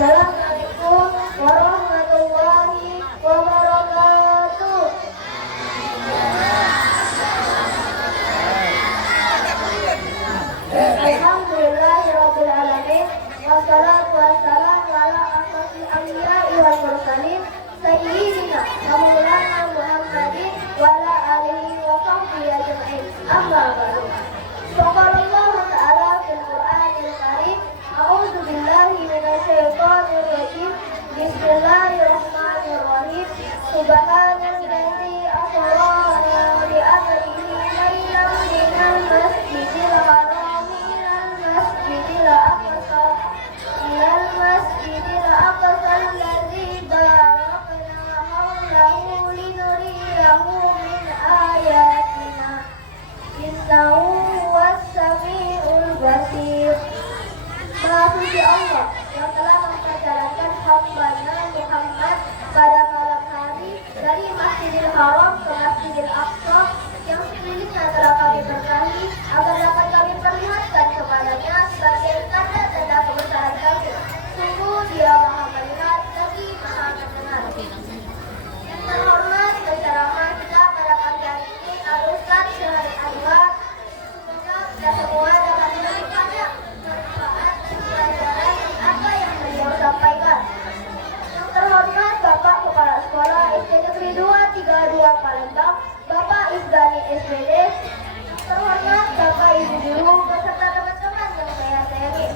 Assalamualaikum warahmatullahi wabarakatuh. Alhamdulillahirabbil alamin. Wassalatu wassalamu ala asyrofil anbiya'i wal mursalin sayyidina wa maulana Muhammadin wa ala alihi wa sahbihi ajma'in. Amma ba'du. Qala ta'ala fil Qur'anil Karim, a'udzu billahi minasyaitonir rajim. Bismillahirrahmanirrahim. Subhanalladzi asra bi 'abdihi laylan minal masjidil haram ilal masjidil aqsa alladzi barakna hawlahu linuriyahu min ayatina innahu huwas samiul basir. Maha suci Allah yang telah memperjalankan hamba-Nya Muhammad pada malam hari dari Masjidil Haram ke Masjidil Aqsa yang sekelilingnya telah kami berkahi agar dapat kami perlihatkan kepadanya sebagai tanda-tanda kebesaran kami. Sungguh Dia Maha melihat lagi Maha mendengar. Yang terhormat penceramah kita pada pagi hari ini Al-Ustaz Syahrir Anwar. Semoga kita semua dapat mendapat banyak manfaat dan pelajaran apa yang beliau sampaikan. Yang terhormat Bapak Kepala Sekolah SD Negeri 232 Palembang, Bapak Isdani SPD. Yang terhormat Bapak Ibu Guru beserta teman-teman yang saya sayangi.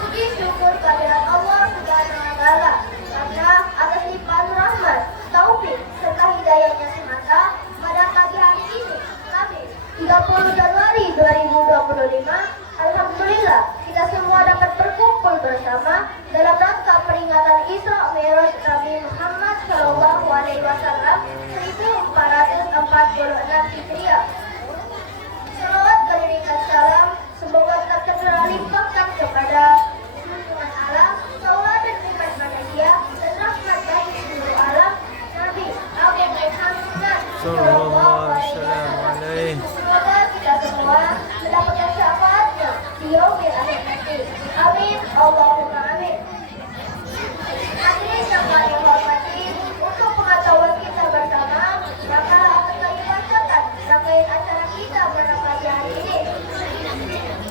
Puji syukur kehadirat Allah Subhanahu wa Ta'ala karena atas limpahan rahmat, taufik serta hidayahnya semata pada pagi hari ini kami 30 Januari 2025, alhamdulillah kita semua dapat berkumpul bersama dalam rangka peringatan Isra Mi'raj Nabi Muhammad Shallallahu Alaihi Wasallam 1446 Hijriah. Salawat beriringan salam semoga tetap terlimpahkan kepada junjungan alam, tauladan umat manusia dan rahmat bagi seluruh alam Nabi Muhammad Shallallahu Alaihi Wasallam. Semoga kita semua mendapatkan syafaatnya di yaumil akhir nanti. Amin. Allahumma amin. Hadirin yang kami hormati, untuk pengetahuan kita bersama, maka akan kami bacakan rangkaian acara kita pada pagi hari ini.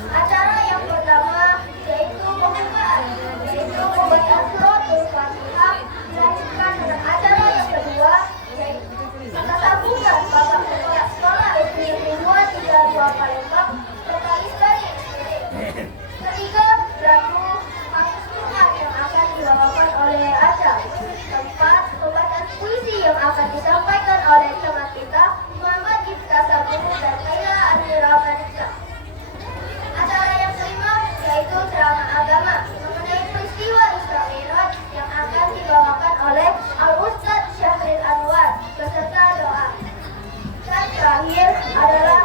Acara yang pertama yaitu pembukaan, yaitu pembacaan suratul Fatihah, dilanjutkan dengan acara yang kedua yaitu kata sambungan Bapak Kepala Sekolah SD Negeri 232 Palembang, Bapak Isdani SPD. Ketiga, lagu Pakus Tuhan yang akan dibawakan oleh Aca. Keempat, pembacaan puisi yang akan disampaikan oleh teman kita Muhammad Ibta Saburu dan Kaila Adira Manika. Acara yang kelima yaitu ceramah agama mengenai peristiwa Isra Mi'raj yang akan dibawakan oleh Al-Ustaz Syahrir Anwar beserta doa. Dan terakhir adalah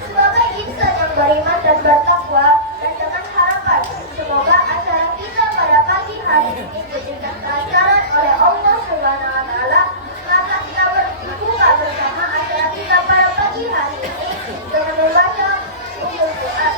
sebagai insan yang beriman dan bertakwa dan dengan harapan semoga acara kita pada pagi hari ini diberikan kelancaran oleh Allah Subhanahu wa Ta'ala. Maka kita berbuka bersama acara kita pada pagi hari ini dengan membaca ummul Quran.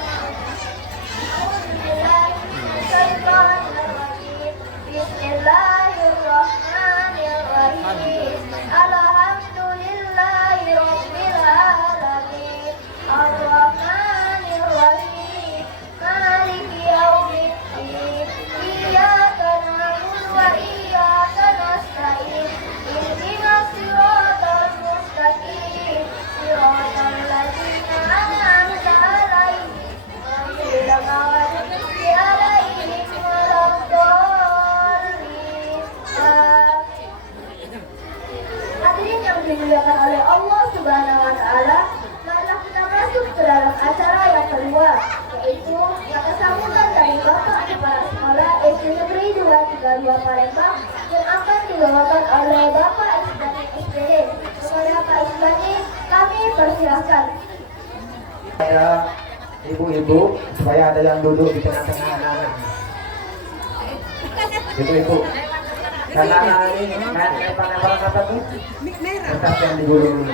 Bismillahirrahmanirrahim. Alhamdulillahi rabbil alamin. Ar-Rahmanir-Rahim. Maliki yaumiddin. Iyyaka na'budu wa iyyaka nasta'in. Ihdinas siratal mustaqim. Siratal ladzina an'amta 'alaihim ghairil maghdubi 'alaihim waladdallin. Hadirin yang dimuliakan oleh Allah Subhanahu wa Ta'ala, marilah kita masuk ke dalam acara yang kedua, yaitu kata sambutan dari Bapak Kepala Sekolah SD Negeri 232 Palembang yang akan dibawakan oleh Bapak Isdani SPD. Kepada Pak Isdani, kami persilahkan. Ada ibu-ibu supaya ada yang duduk di tengah-tengah anak-anak. Ibu-ibu. Karena anak ini lempar-lempar apa tuh? Tetap yang digulung.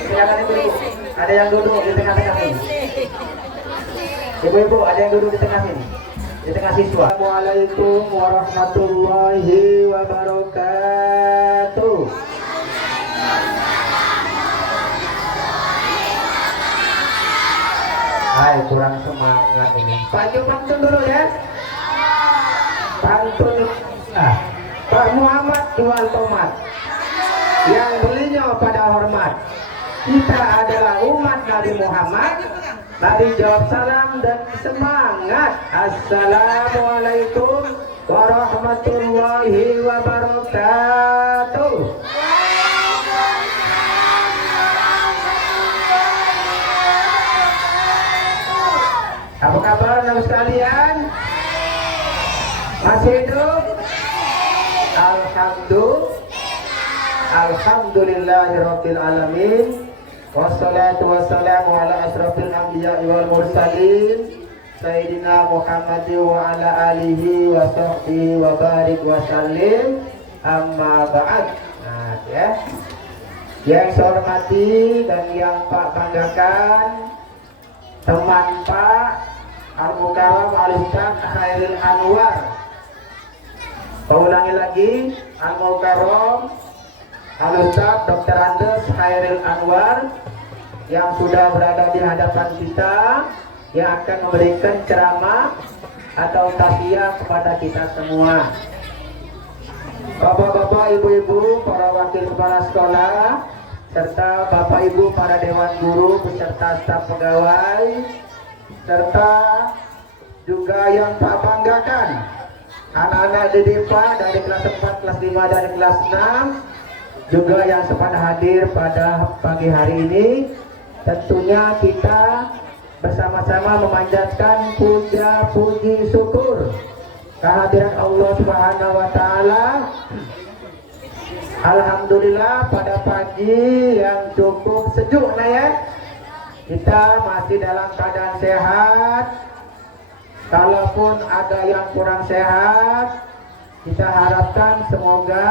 Silakan ibu-ibu. Ada yang duduk di tengah-tengah ini. Ibu-ibu ada yang duduk di tengah sini, di tengah siswa. Assalamualaikum warahmatullahi wabarakatuh. Hai, kurang semangat ini. Baju pantun dulu ya. Pantun. Pak Muhammad jual tomat, yang belinya pada hormat. Kita adalah umat Nabi Muhammad. Nabi jawab salam dan semangat. Assalamualaikum warahmatullahi wabarakatuh. Apa kabar anak sekalian? Masih hidup? Alhamdulillahirabbil alamin. Wassalatu wassalamu ala asrofil anbiya'i wal mursalin Sayyidina Muhammad wa ala alihi wa sahbihi wa barik wa sallim. Amma ba'd. Nah ya, yang saya hormati dan yang Pak banggakan, teman Pak Al-Mukarram Al-Ustaz Khairil Anwar. Saya ulangi lagi, Al-Mukarram Al-Ustaz Dr. Andes Khairil Anwar yang sudah berada di hadapan kita, yang akan memberikan ceramah atau tausiah kepada kita semua. Bapak-bapak, ibu-ibu, para wakil kepala sekolah, serta bapak ibu para dewan guru beserta staf pegawai, serta juga yang Pak banggakan, anak-anak didik Pak dari kelas 4, kelas 5, dan kelas 6, juga yang sempat hadir pada pagi hari ini. Tentunya kita bersama-sama memanjatkan puja puji syukur kehadiran Allah Subhanahu wa taala. Alhamdulillah pada pagi yang cukup sejuk nah ya. Kita masih dalam keadaan sehat. Kalaupun ada yang kurang sehat, kita harapkan semoga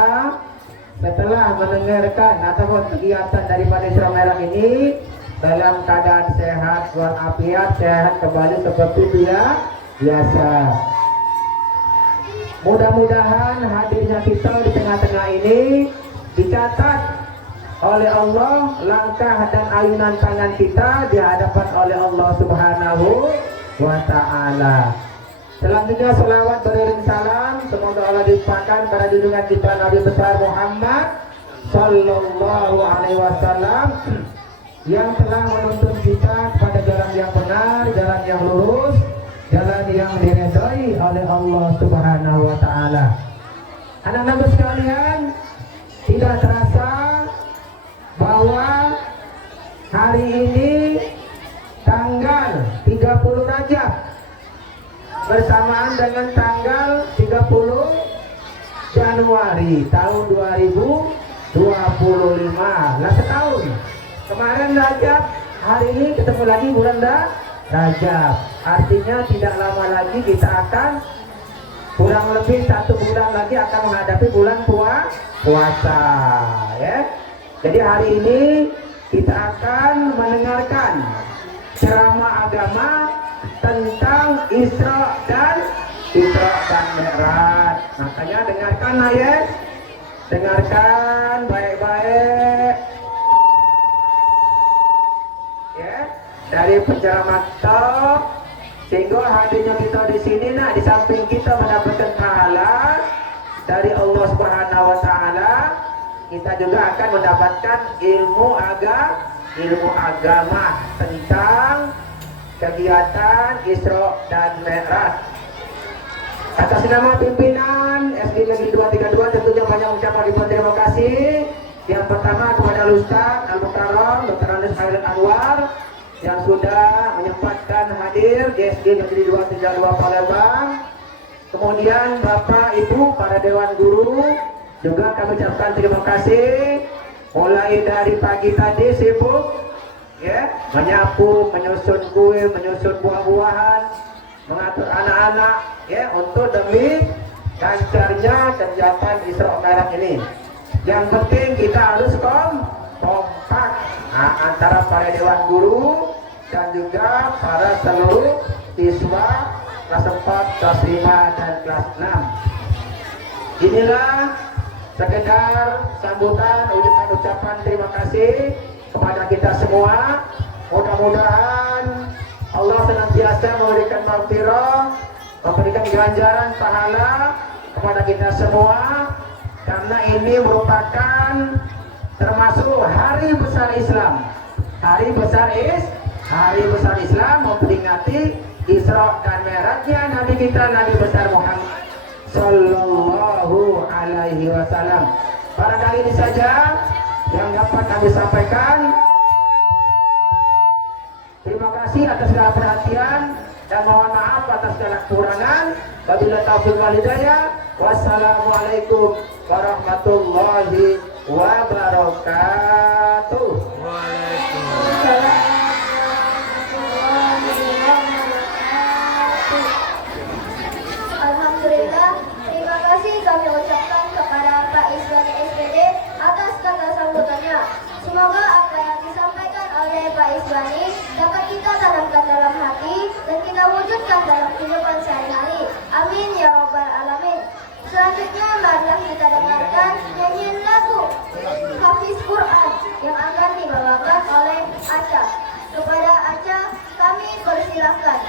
setelah mendengarkan ataupun kegiatan daripada Isra Merah ini dalam keadaan sehat walafiat, sehat kembali seperti biasa. Mudah-mudahan hadirnya kita di tengah-tengah ini dicatat oleh Allah langkah dan ayunan tangan kita di hadapan oleh Allah Subhanahu wa ta'ala. Selanjutnya selawat beriring salam semoga Allah limpahkan pada junjungan kita Nabi besar Muhammad Sallallahu Alaihi Wasallam yang telah menuntun kita kepada jalan yang benar, jalan yang lurus, jalan yang diridhai oleh Allah Subhanahu Wa Taala. Anak-anak sekalian, tidak terasa bahwa hari ini tanggal 30 Rajab bersamaan dengan tanggal 30 Januari tahun 2025. Lah setahun. Kemarin Rajab, hari ini ketemu lagi bulan Rajab. Artinya tidak lama lagi kita akan kurang lebih 1 bulan lagi akan menghadapi bulan puasa ya. Jadi hari ini kita akan mendengarkan ceramah agama tentang Isra dan Mi'raj. Makanya dengarkan ya, dengarkan baik-baik ya dari penceramah kita, sehingga hadirnya kita di sini nah di samping kita mendapatkan pahala dari Allah Subhanahu wa taala, kita juga akan mendapatkan ilmu agama tentang kegiatan Isra dan Mi'raj. Atas nama pimpinan SD Negeri 232 tentunya banyak ucapan terima kasih. Yang pertama kepada Ustaz Al-Mukarram Dr. Andes Khairil Anwar yang sudah menyempatkan hadir di SD Negeri 232 Palembang. Kemudian Bapak Ibu para Dewan Guru juga kami ucapkan terima kasih. Mulai dari pagi tadi sibuk ya, menyapu, menyusun kue, menyusun buah-buahan, mengatur anak-anak ya untuk demi lancarnya kegiatan Isra Mi'raj ini. Yang penting kita harus kompak antara para dewan guru dan juga para seluruh siswa kelas 4, kelas 5, dan kelas 6. Inilah sekedar sambutan ucapan terima kasih kepada kita semua. Mudah-mudahan Allah senantiasa memberikan maghfirah, memberikan ganjaran pahala kepada kita semua, karena ini merupakan termasuk hari besar Islam. Hari besar Islam memperingati Isra dan Mi'rajnya Nabi kita, Nabi besar Muhammad Sallallahu Alaihi Wasallam. Barangkali ini saja yang dapat kami sampaikan. Terima kasih atas segala perhatian dan mohon maaf atas segala kekurangan. Wabillahi taufiq wal hidayah. Wassalamualaikum warahmatullahi wabarakatuh. Alhamdulillah, terima kasih kami ucapkan kepada Pak Iswani SPD atas kata sambutannya. Semoga apa yang disampaikan oleh Pak Iswani dapat kita tanamkan dalam hati dan kita wujudkan dalam kehidupan sehari-hari. Amin ya robbal alamin. Selanjutnya marilah kita dengarkan nyanyian lagu Hafiz Quran yang akan dibawakan oleh Aca. Kepada Aca kami persilahkan.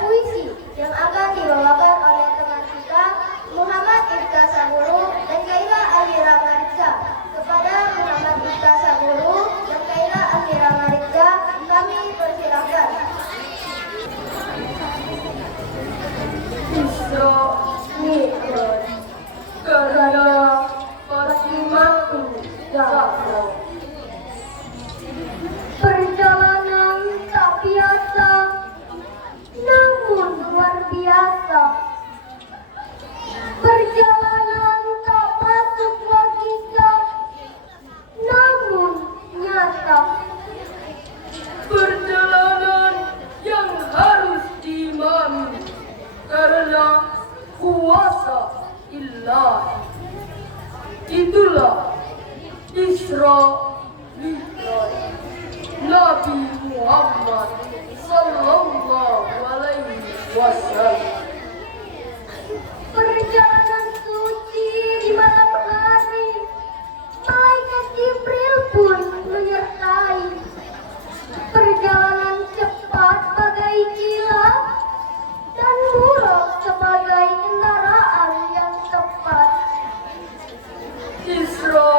puisi yang akan dibawakan oleh teman kita Muhammad Ifta Saburu dan Kaila Alira Maritza. Kepada Muhammad Ifta Saburu dan Kaila Alira Maritza kami persilahkan. Isra Mi'raj karya Fatimah Zahra. Perjalanan tak biasa, namun luar biasa. Perjalanan tak masuk logika, namun nyata. Perjalanan yang harus diimami karena kuasa ilahi. Itulah Isra Mi'raj Nabi Muhammad sallallahu alaihi wasallam. Perjalanan suci di malam hari, malaikat Jibril pun menyertai. Perjalanan cepat bagai kilat dan buruk sebagai kendaraan yang tepat. Isra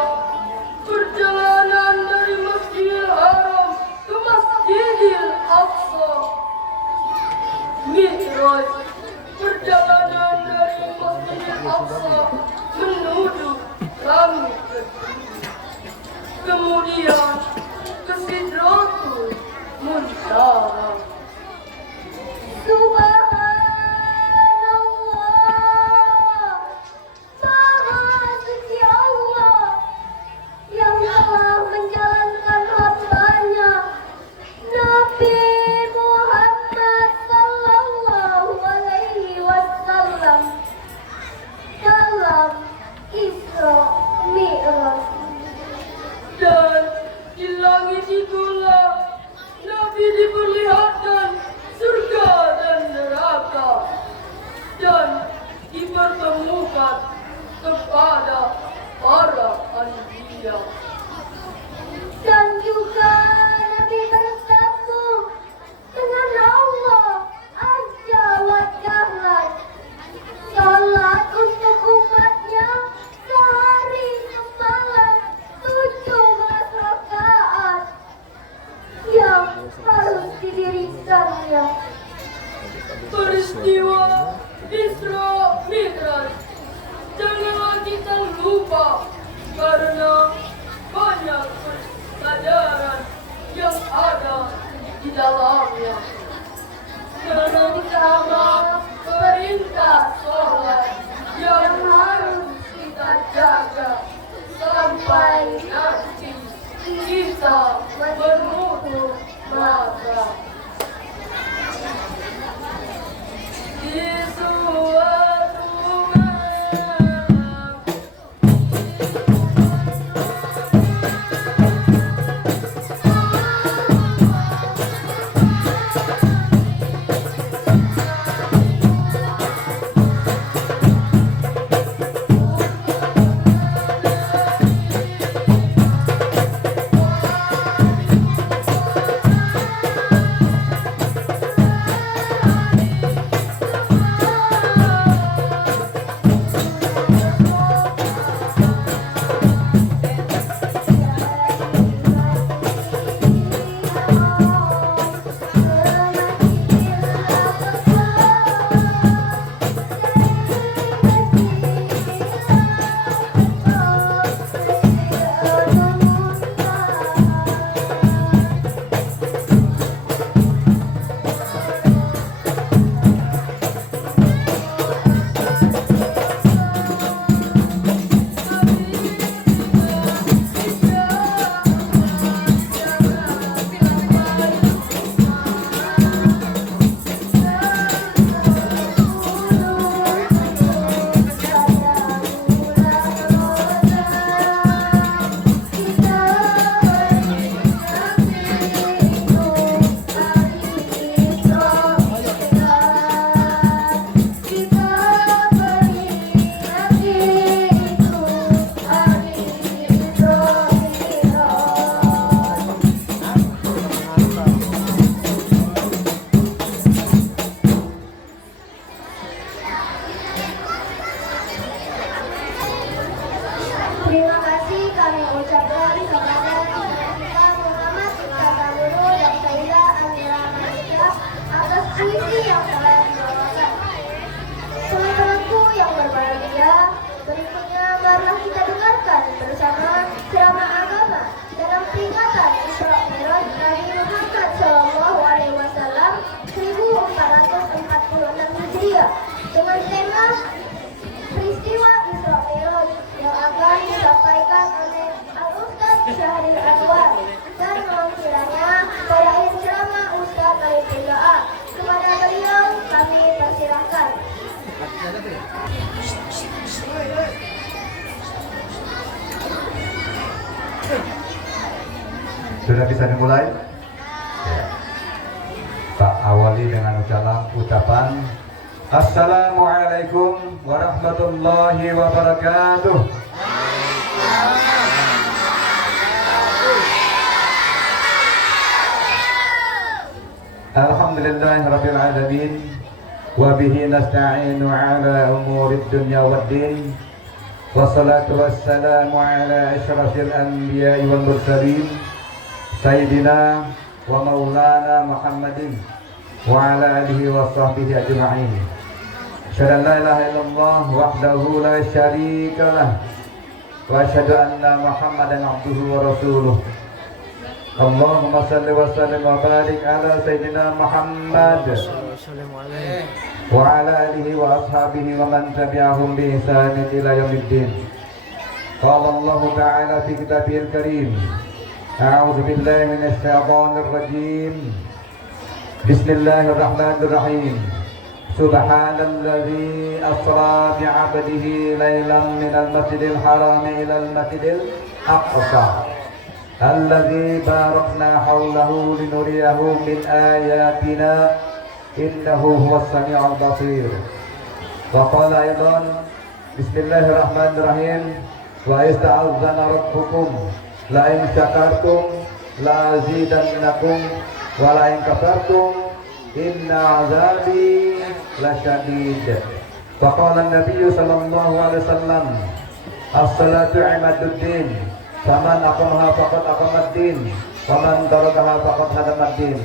perjalanan dari Masjidil Haram ke Masjidil Aqsa. Mi'raj perjalanan dari Masjidil Aqsa menuju langit ketujuh. Kemudian ke Sidratul Muntaha. Subhanallah, Maha Suci Allah yang telah menjalankan hambanya Nabi Muhammad sallallahu alaihi wasallam dalam Isra Mi'raj. Dan di langit itulah Nabi diperlihatkan surga dan neraka dan dipertemukan kepada para anbiya. Dan juga Nabi bersatu dengan Allah Azza wa Jalla. Salat untuk umatnya sehari semalam 17 rakaat yang harus didirikannya. Peristiwa Isra Mi'raj janganlah kita lupa karena banyak pelajaran yang ada di dalamnya. Terutama perintah sholat yang harus kita jaga sampai nanti kita menutup mata. Di suatu malam dengan tema peristiwa Isra Mi'raj yang akan disampaikan oleh Al-Ustaz Syahril Anwar dan mewakilnya pada ceramah Ustaz Arifin Doa. Kepada beliau kami persilahkan. Sudah bisa dimulai? Ya. Pak awali dengan ucapan Assalamualaikum warahmatullahi wabarakatuh. Alhamdulillahirabbil alamin wa bihi nasta'inu ala umurid dunya waddin. Wassalatu wassalamu ala asyrafil anbiya'i wal mursalin Sayyidina wa maulana Muhammadin wa ala alihi wa sahbihi ajma'in. Asyhadu an la ilaha illallah wahdahu la syarika lah wa asyhadu anna Muhammadan abduhu wa rasuluh. Allahumma salli wa sallim wa barik ala Sayyidina Muhammad wa ala alihi wa ashabihi wa man tabi'ahum bi ihsanin ila yaumiddin. Qala Allah ta'ala fi kitabihil karim A'udzu billahi minasy syaithanir rajim. Bismillahirrahmanirrahim. Subhanalladzi asra bi 'abdihi lailan minal masjidil haram ilal masjidil aqsa alladzi barakna hawlahu linuriyahu min ayatina innahu huwas sami'ul basir. Wa qala aidan Bismillahirrahmanirrahim. Wa ista'adzana rabbukum la in syakartum la azidannakum wa la in kafartum inna azabi lasyadid. Faqala an-nabiy sallallahu alaihi wasallam as-salatu imaduddin faman aqamaha faqad aqamaddin wa man tarakaha faqad hadamaddin.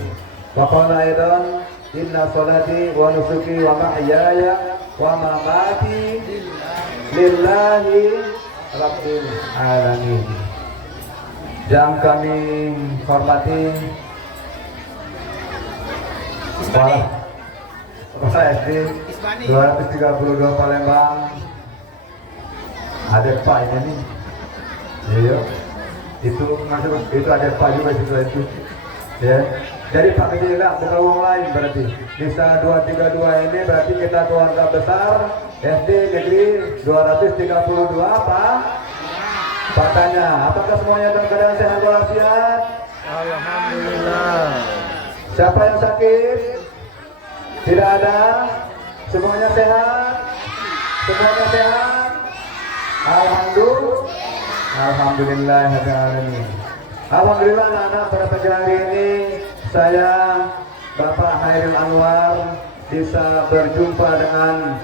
Faqala aidan inna salati wa nusuki wa mahyaya wa mamati lillahi rabbil alamin. Yang kami hormati Kepala SD 232 Palembang. Ada Pak ini nih. Iya. Itu masuk itu ada Pak juga itu. Ya. Jadi Pak Kecilak bukan uang lain berarti. Bisa 232 ini berarti kita keluarga besar SD Negeri 232 Pak. Pak tanya, apakah semuanya dalam keadaan sehat walafiat? Alhamdulillah. Siapa yang sakit? Tidak ada. Semuanya sehat? Semuanya sehat? Alhamdulillah. Alhamdulillah. Alhamdulillah anak-anak pada pagi hari ini saya Bapak Hairil Anwar bisa berjumpa dengan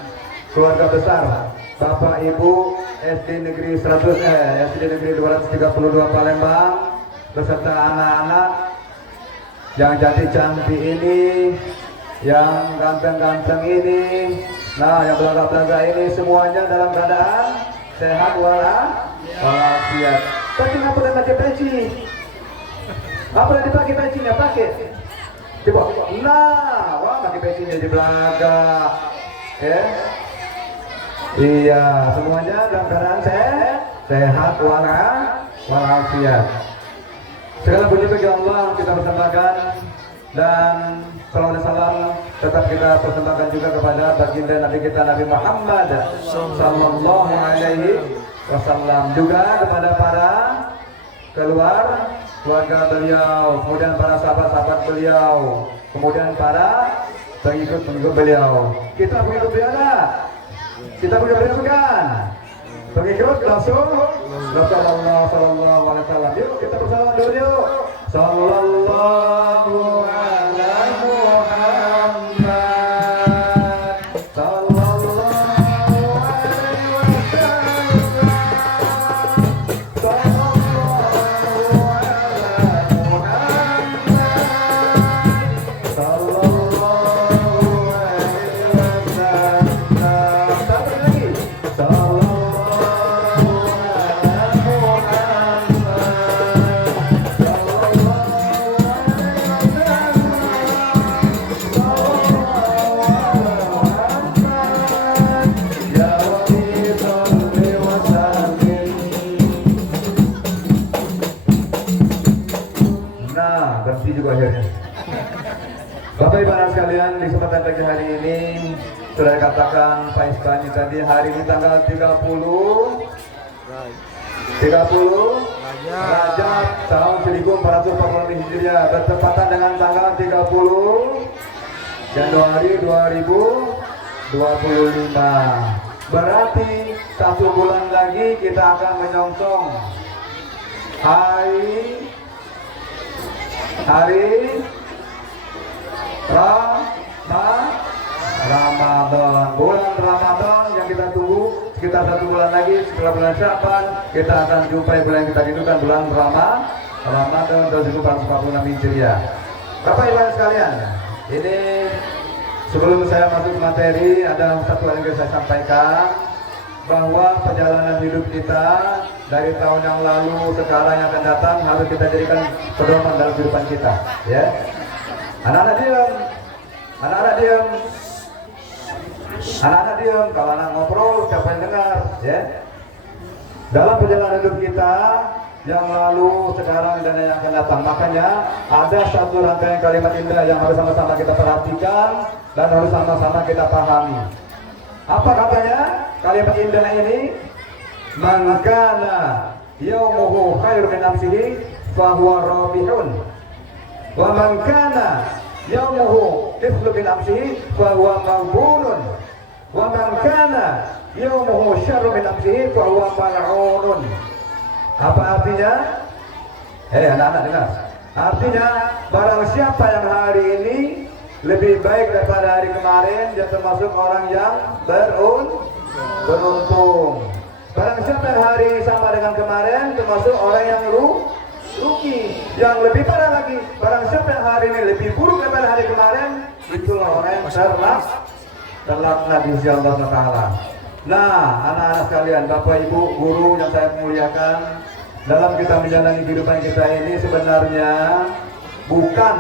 keluarga besar Bapak Ibu SD Negeri 232 Palembang beserta anak-anak yang cantik-cantik ini, yang ganteng-ganteng ini, nah yang belaga-belaga ini semuanya dalam keadaan sehat walafiat. Tapi nggak boleh pakai peci. Apa yang dipakai pecinya? Pakai. Coba. Nah, wah pakai pecinya di belaga. Ya. Iya, semuanya dalam keadaan sehat walafiat. Segala puji bagi Allah kita persembahkan, dan salawat salam tetap kita persembahkan juga kepada baginda Nabi kita Nabi Muhammad sallallahu alaihi wasallam, juga kepada para keluarga beliau, kemudian para sahabat-sahabat beliau, kemudian para pengikut beliau. Kita pengikut beliau enggak? Kita punya beliau bukan? Pengikut Rasulullah sallallahu alaihi wasallam. Yuk kita bersama dulu yuk. Sallallahu alaihi Muhammad. Sallallahu alaihi wasallam. Sallallahu alaihi Muhammad. Sallallahu alaihi wasallam. Satu lagi. Sallallahu alaihi Muhammad. Sallallahu Nah, berhenti juga akhirnya. Bapak Ibu anak sekalian, di kesempatan pagi hari ini sudah dikatakan Pak Ispani tadi, hari ini tanggal 30 Rajab tahun 1440 Hijriah bertepatan dengan tanggal 30 Januari 2025. Berarti 1 bulan lagi kita akan menyongsong hari Ramadan. Bulan Ramadan yang kita tunggu sekitar 1 bulan lagi. Setelah bulan Sya'ban kita akan jumpai bulan yang kita rindukan, bulan Ramadan 1446 Hijriah. Bapak Ibu sekalian, ini sebelum saya masuk ke materi, ada satu hal yang saya sampaikan, bahwa perjalanan hidup kita dari tahun yang lalu, sekarang yang akan datang harus kita jadikan pedoman dalam kehidupan kita, ya. Anak-anak diam, anak-anak diam, anak-anak diam. Kalau anak ngobrol, siapa yang dengar, ya. Dalam perjalanan hidup kita yang lalu, sekarang, dan yang akan datang, makanya ada satu rangkaian kalimat indah yang harus sama-sama kita perhatikan dan harus sama-sama kita pahami. Apa katanya kalimat indah ini? Man kana yaumuhu khairu min amsihi fahuwa rabihun, wa man kana yaumuhu mithlu min amsihi fahuwa maghbunun, wa man kana yaumuhu syarru min amsihi fahuwa mal'unun. Apa artinya? Anak-anak dengar. Artinya barang siapa yang hari ini lebih baik daripada hari kemarin, dia termasuk orang yang beruntung. Barang siapa yang hari sama dengan kemarin, termasuk orang yang rugi. Yang lebih parah lagi, barang siapa yang hari ini lebih buruk daripada hari kemarin, itulah orang yang terlaknat di sisi Allah Taala. Nah, anak-anak sekalian, Bapak Ibu guru yang saya muliakan, dalam kita menjalani kehidupan kita ini sebenarnya bukan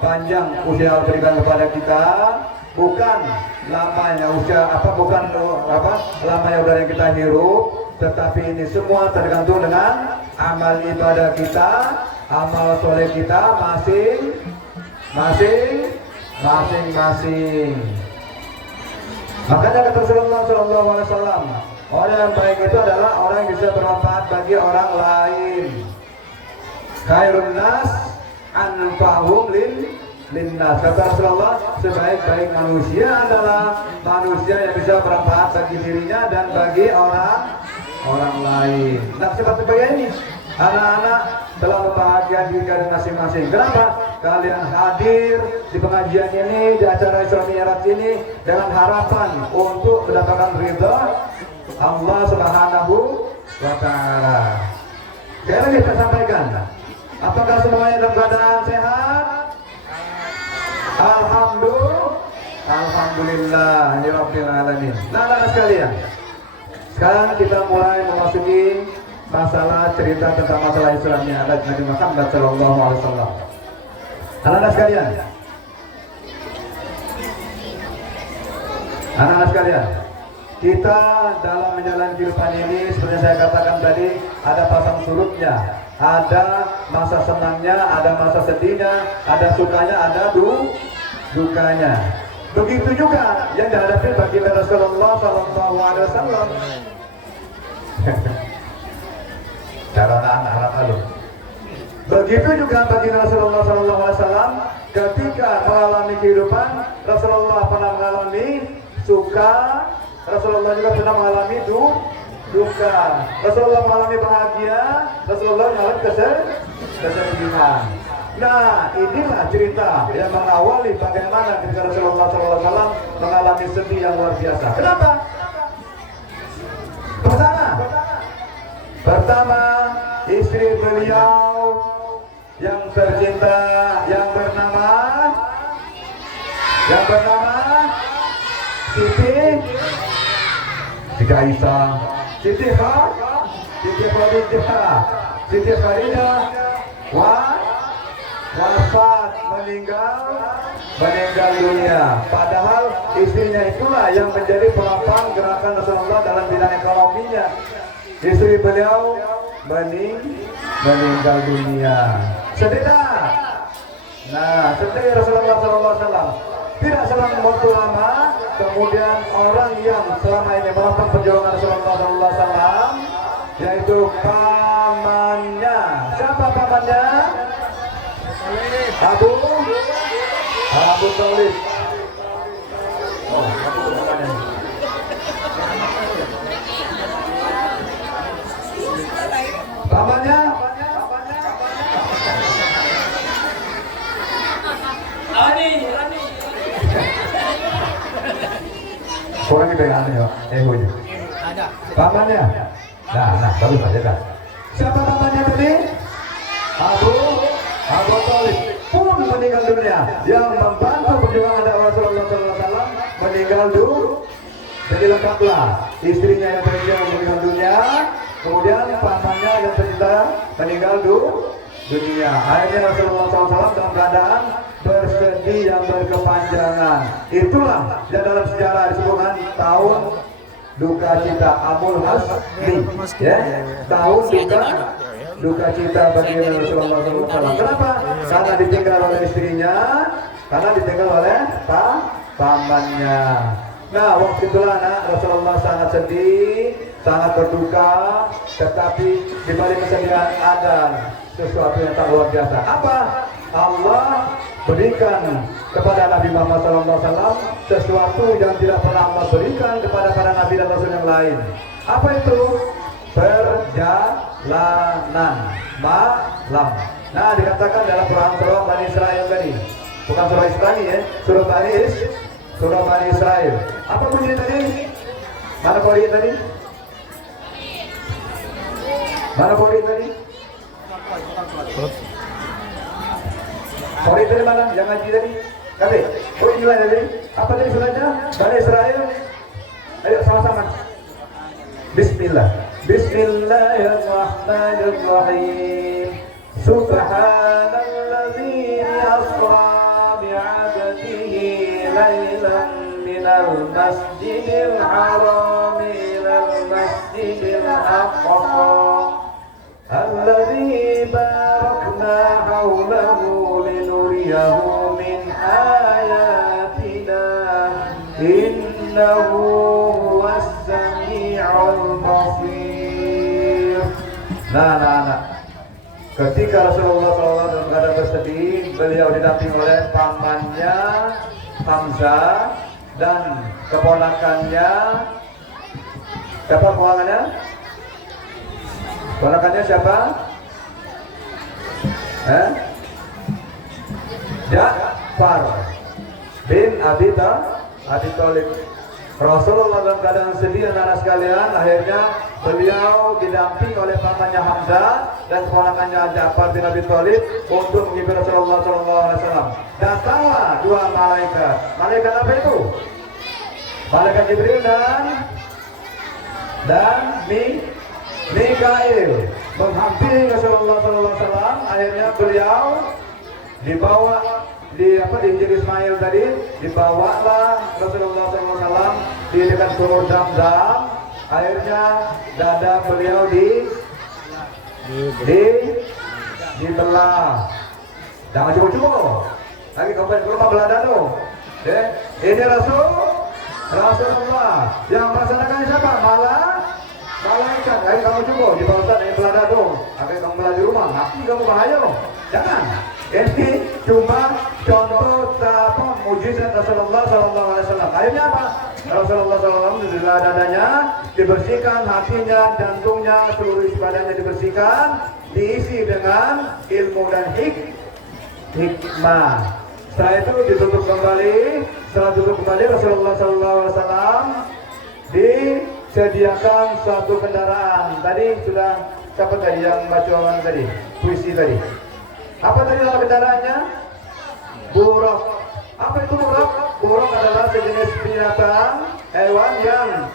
panjang usia yang diberikan kepada kita, bukan lamanya lamanya udara yang kita hirup, tetapi ini semua tergantung dengan amal ibadah kita, amal soleh kita masing-masing. Makanya kata Rasulullah SAW, orang yang baik itu adalah orang yang bisa bermanfaat bagi orang lain. Khairun nas anfa'hum linnas. Kata Rasulullah, sebaik-baik manusia adalah manusia yang bisa bermanfaat bagi dirinya dan bagi orang lain. Nah, seperti begini, anak-anak telah membahagiakan diri kalian masing-masing. Kenapa? Kalian hadir di pengajian ini, di acara Isra Mi'raj ini dengan harapan untuk mendapatkan ridha Allah Subhanahu wa Ta'ala. Sekali lagi saya sampaikan, apakah semuanya dalam keadaan sehat? Alhamdulillah ya Rabbil Alamin. Nah, anak sekalian, sekarang kita mulai memasuki masalah cerita tentang masalah Isra Mi'raj Nabi Muhammad sallallahu alaihi wasallam. Anak-anak sekalian, kita dalam menjalani kehidupan ini seperti saya katakan tadi, ada pasang surutnya, ada masa senangnya, ada masa sedihnya, ada sukanya, ada dukanya. Begitu juga yang dihadapi bagi Rasulullah sallallahu alaihi wasallam. Cara anak-anak lalu. Begitu juga bagi Rasulullah SAW ketika mengalami kehidupan, Rasulullah pernah mengalami suka, Rasulullah juga pernah mengalami duka. Rasulullah mengalami bahagia, Rasulullah mengalami kesedihan. Nah, inilah cerita yang mengawali bagaimana ketika Rasulullah SAW mengalami sedih yang luar biasa. Kenapa? Pertama, istri beliau yang tercinta yang bernama Siti Aisyah, Siti Khadijah wafat, meninggal dunia. Padahal istrinya itulah yang menjadi pelopang gerakan Rasulullah dalam bidang ekonominya. Istri beliau meninggal dunia. Sedih tak? Nah, sedih Rasulullah SAW. Tidak selang waktu lama, kemudian orang yang selama ini menopang perjuangan Rasulullah SAW, yaitu pamannya. Siapa pamannya? Abu Thalib. Oh, pamannya? Ani. Kurang kita yang aneh ya, egonya. Ada. Pamannya? Nah, bagus aja kan. Siapa pamannya tadi? Abu Thalib pun meninggal dunia. Yang membantu perjuangan dakwah Rasulullah SAW meninggal dunia. Jadi lengkaplah istrinya yang tercinta meninggal dunia, kemudian pamannya yang tercinta meninggal dunia. Akhirnya Rasulullah SAW dalam keadaan bersedih yang berkepanjangan. Itulah yang dalam sejarah disebutkan tahun duka cita Amul Hasmi, ya, tahun duka cita bagi Rasulullah SAW. Kenapa? Karena ditinggal oleh istrinya, karena ditinggal oleh pamannya. Nah, waktu itulah Rasulullah sangat sedih, sangat berduka, tetapi di balik kesedihan ada sesuatu yang tak luar biasa. Apa? Allah berikan kepada Nabi Muhammad SAW sesuatu yang tidak pernah Allah berikan kepada para nabi dan rasul yang lain. Apa itu? Perjalanan malam. Nah, dikatakan dalam Quran surah Bani Israel tadi, bukan surah Islami ya, surah Bani Israel. Apa bunyinya tadi? Mana pori tadi? Pori tadi mana? Yang ngaji tadi? Kata, pori nilai tadi? Apa tadi surahnya? Bani Israel. Ayo sama-sama. Bismillah. Bismillahirrahmanirrahim. Subhanalladzi asra bi'abdihi laylan minal masjidil haram ilal masjidil aqsa alladzi barakna hawlahu linuriyahu min ayatina innahu huwas sami'ul basir. Nah. Ketika Rasulullah SAW dalam keadaan bersedih, beliau didampingi oleh pamannya Hamzah dan keponakannya. Siapa keponakannya? Keponakannya siapa? Ja'far bin Abi Thalib. Rasulullah dalam keadaan sedih dan anak sekalian, akhirnya beliau didampingi oleh pamannya Hamzah dan keponakannya Ja'far bin Abi Thalib untuk menghibur Rasulullah SAW. Datanglah dua malaikat. Malaikat apa itu? Malaikat Jibril dan Mikail menghampiri Rasulullah SAW. Akhirnya beliau dibawa di Injil Ismail tadi, dibawalah Rasulullah SAW di dekat sumur Zam-Zam. Akhirnya dada beliau dibelah. Jangan cukup-cukup. Lagi kembali ke rumah belah dadu. Ini Rasulullah yang melaksanakan siapa? Malaikat. Lagi kamu cukup di bawah ini belah dadu. Akhirnya kamu belah di rumah. Nanti kamu bahaya loh. Jangan. Ini cuma contoh mujizat Rasulullah SAW. Akhirnya apa? Rasulullah SAW dibelah dadanya, dibersihkan hatinya, jantungnya, seluruh isi badannya dibersihkan, diisi dengan ilmu dan hikmah. Setelah itu ditutup kembali. Setelah tutup kembali, Rasulullah SAW disediakan suatu kendaraan. Tadi sudah siapa tadi yang baca tadi? Puisi tadi. Apa tadi nama kendaraannya? Buraq. Apa itu buraq? Buraq adalah sejenis binatang hewan yang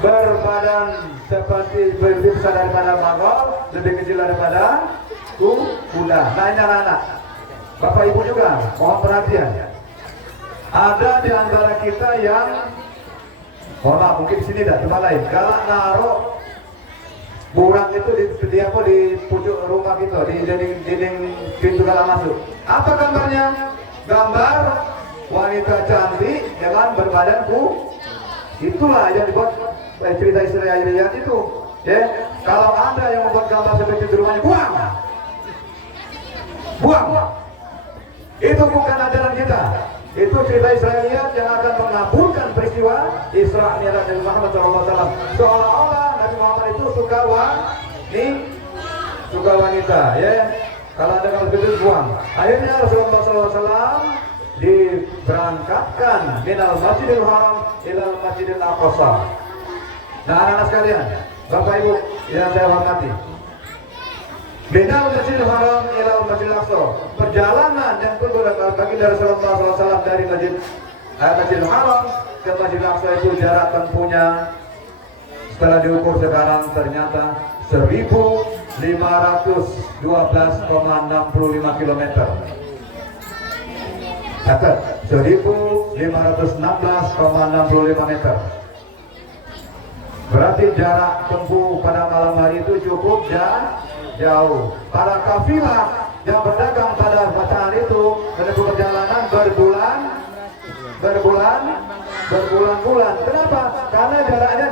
berbadan seperti lebih besar daripada magol, lebih kecil daripada kuda. Nah, ini anak-anak, bapak ibu juga mohon perhatian. Ada di antara kita yang, mohon maaf, mungkin di sini dah tempat lain, galak naruh Burak itu di apa di pucuk rumah kita, di dinding pintu galang masuk. Apa gambarnya? Gambar wanita cantik, ya kan, berbadanku. Itulah yang dibuat cerita Israeliat itu. Ya, kalau Anda yang membuat gambar seperti itu di rumahnya, buang. Buang. Itu bukan ajaran kita. Itu cerita Israeliat yang akan mengaburkan peristiwa Isra Mi'raj Nabi Muhammad SAW. Seolah-olah Nabi Muhammad itu suka wanita, ya. Kalau ada kalau begitu buang. Akhirnya Rasulullah SAW diberangkatkan minal Masjidil Haram ilal Masjidil Aqsa. Nah, anak-anak sekalian, Bapak Ibu yang saya hormati, minal Masjidil Haram ilal Masjidil Aqsa, perjalanan yang tunggu bagi dari Rasulullah SAW dari Masjidil Haram ke Masjidil Aqsa itu jarak tempuhnya setelah diukur sekarang ternyata 1512,65 km. Catat, 1516,65 meter. Berarti jarak tempuh pada malam hari itu cukup jauh. Para kafilah yang berdagang pada matahari itu menempuh perjalanan berbulan-bulan. Kenapa? Karena jaraknya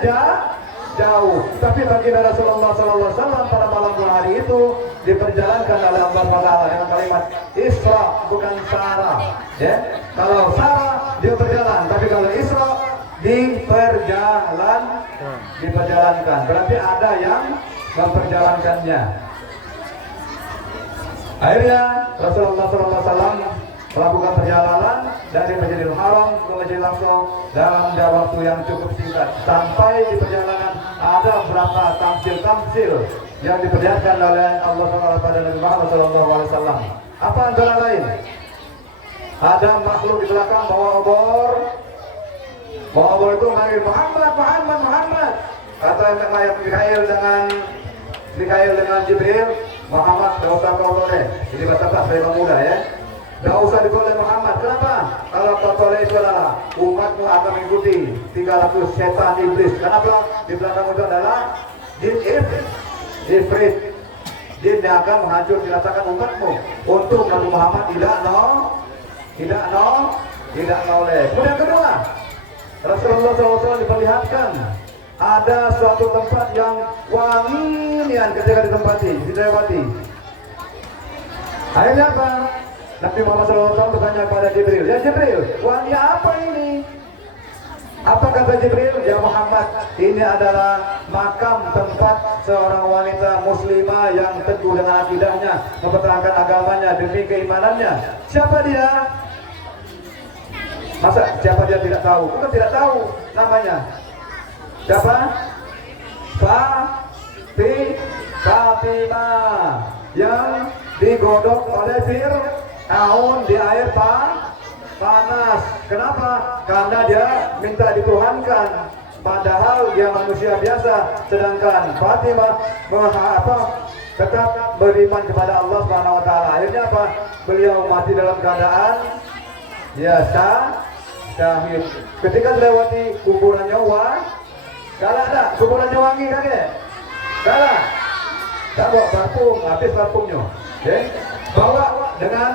jauh. Tapi bagi Rasulullah SAW pada malam hari itu diperjalankan oleh Allah SWT dengan kalimat Isra, bukan Sarah. Ya, kalau Sarah dia berjalan, tapi kalau Isra diperjalankan. Berarti ada yang memperjalankannya. Akhirnya Rasulullah SAW melakukan perjalanan dari Masjidil Haram ke Masjidil Aqsa dalam waktu yang cukup singkat. Sampai di perjalanan ada beberapa tamsil yang diperlihatkan oleh Allah SWT pada Nabi Muhammad SAW. Apa antara lain? Ada makhluk di belakang bawa obor. Bawa obor itu manggil Muhammad. Kata Mikail dengan Jibril, Muhammad, gak usah kau toleh. Ini bahasa saya muda ya. Gak usah ditoleh Muhammad. Kenapa? Kalau kau toleh itu adalah umatmu akan mengikuti 300 setan iblis. Kenapa? Di belakang itu adalah jin ifrit. Jin yang akan menghancur dirasakan umatmu. Untuk Nabi Muhammad tidak noleh. Kemudian kedua, Rasulullah SAW diperlihatkan ada suatu tempat yang wangi ketika dilewati. Akhirnya apa? Nabi Muhammad SAW bertanya kepada Jibril, ya Jibril, wangi apa ini? Apa kata Jibril? Ya Muhammad, ini adalah makam tempat seorang wanita muslimah yang teguh dengan akidahnya, mempertahankan agamanya demi keimanannya. Siapa dia? Masa siapa dia tidak tahu? Bukan tidak tahu namanya. Siapa? Fatimah yang digodok oleh Fir'aun di air panas. Kenapa? Karena dia minta dituhankan, padahal dia manusia biasa. Sedangkan Fatimah tetap beriman kepada Allah Subhanahu Wa Taala. Akhirnya apa? Beliau mati dalam keadaan syahid. Ketika melewati kuburannya kalah tak? Kuburannya wangi kakek? Kalah. Tak bawa parfum, habis parfumnya. Okay? Bawa dengan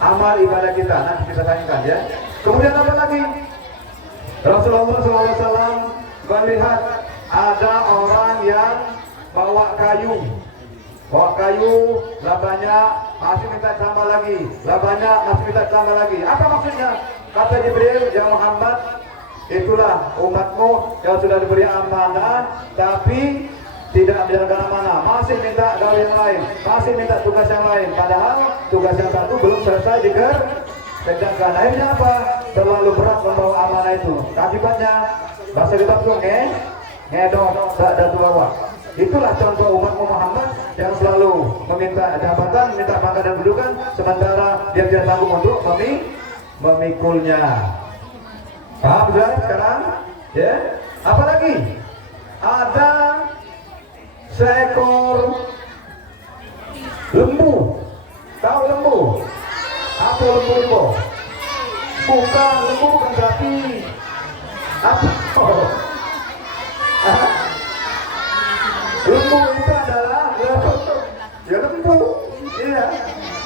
amal ibadah kita, nanti kita tanyakan ya. Kemudian apa lagi? Rasulullah SAW melihat ada orang yang bawa kayu, labanya masih minta tambah lagi, labanya masih minta tambah lagi. Apa maksudnya? Kata Jibril, ya Muhammad, itulah umatmu yang sudah diberi amanah, tapi tidak menjalankan amanah, masih minta gawe yang lain, masih minta tugas yang lain, padahal tugas yang satu belum selesai dikerjakan. Akhirnya apa? Terlalu berat membawa amanah itu. Akibatnya bahasa kita tuh ngedok ada bawa. Itulah contoh umatmu Muhammad yang selalu meminta jabatan, minta pangkat dan kedudukan, sementara dia tidak sanggup untuk memikulnya. Paham sudah sekarang? Ya. Apalagi ada seekor lembu. Tahu lembu? Apa lembu itu? Bukan lembu, bukan sapi. Apa? Lembu itu adalah ya lembu, iya.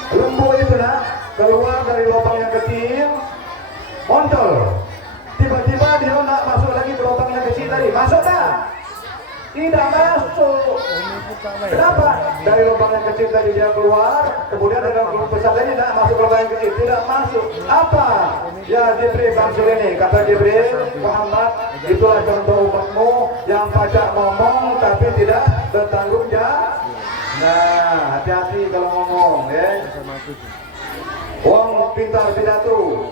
Lembu itu nak keluar dari lubang yang kecil, montol. Tiba-tiba dia nak masuk lagi ke lubang yang kecil tadi, masuk tak? Tidak masuk. Kenapa? Dari lubang yang kecil tadi dia keluar, kemudian ada lubang besar tadi nak masuk ke lubang yang kecil, tidak masuk. Apa? Ya Jibril Bangsul ini, kata Jibril, Muhammad, itulah contoh umatmu yang pajak ngomong tapi tidak bertanggung jawab. Nah, hati-hati kalau ngomong, ya. Wong pintar pidato,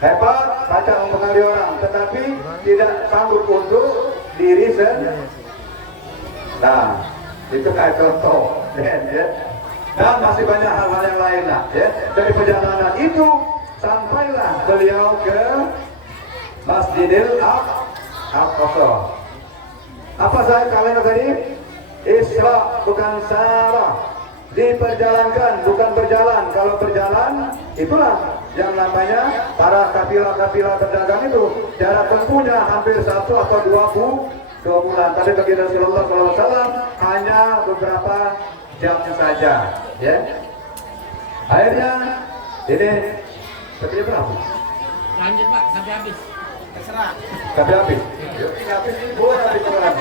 hebat, pajak mempengaruhi orang, tetapi tidak sanggup untuk diri sendiri. Nah, itu kayak contoh, ya. Dan masih banyak hal-hal yang lain lah, ya. Dari perjalanan itu sampailah beliau ke Masjidil Aqsa. Apa saya kalian tadi? Isra bukan Sarah. Diperjalankan bukan berjalan. Kalau berjalan itulah yang namanya para kafilah-kafilah berdagang itu jarak tempuhnya hampir 1 atau 2 bulan. Tapi bagi Rasulullah SAW hanya beberapa jam saja. Ya. Akhirnya ini seperti berapa? Lanjut Pak, sampai habis. Terserah. Sampai habis. Yuk, habis ini boleh habis orang.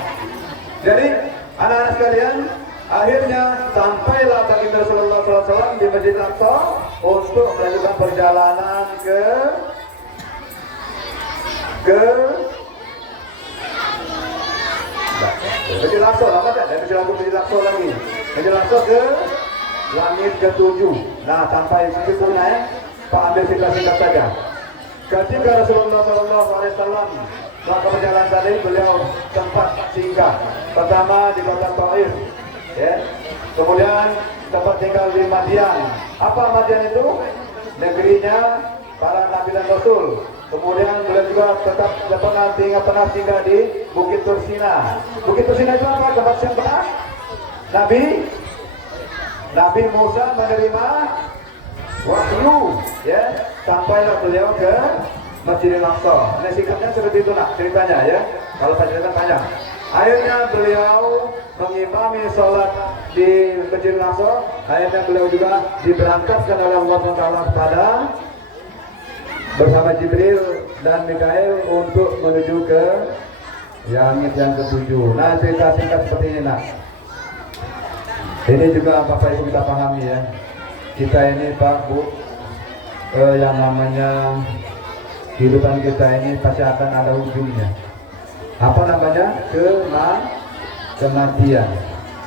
Jadi anak-anak sekalian, akhirnya sampailah baginda Rasulullah SAW di Masjid Al-Aqsa untuk melakukan perjalanan ke Masjid Al-Aqsa, apa tak? Dari Masjid Al-Aqsa lagi. Masjid Al-Aqsa ke langit ke-7. Nah, sampai situ ya. Pak ambil singkat-singkat saja. Ketika Rasulullah SAW melakukan perjalanan tadi, beliau sempat singgah. Pertama di kota Taif, ya. Kemudian tempat tinggal di Madian. Apa Madian itu? Negerinya para nabi dan rasul. Kemudian beliau juga tetap pernah tinggal di Bukit Tursina. Bukit Tursina itu apa? Tempat siapa? Nabi Musa menerima wahyu, ya. Sampailah beliau ke Masjidil Aqsa. Nah, singkatnya seperti itu nak ceritanya, ya. Kalau panjang panjang. Akhirnya beliau mengimami sholat di Masjidil Aqsa. Akhirnya beliau juga diberangkatkan oleh Allah SWT pada bersama Jibril dan Mikail untuk menuju ke langit yang ke-7. Nah, cerita singkat seperti ini nak. Ini juga Bapak Ibu kita pahami, ya. Kita ini Pak Bu, yang namanya kehidupan kita ini pasti akan ada ujungnya. Apa namanya? Kematian.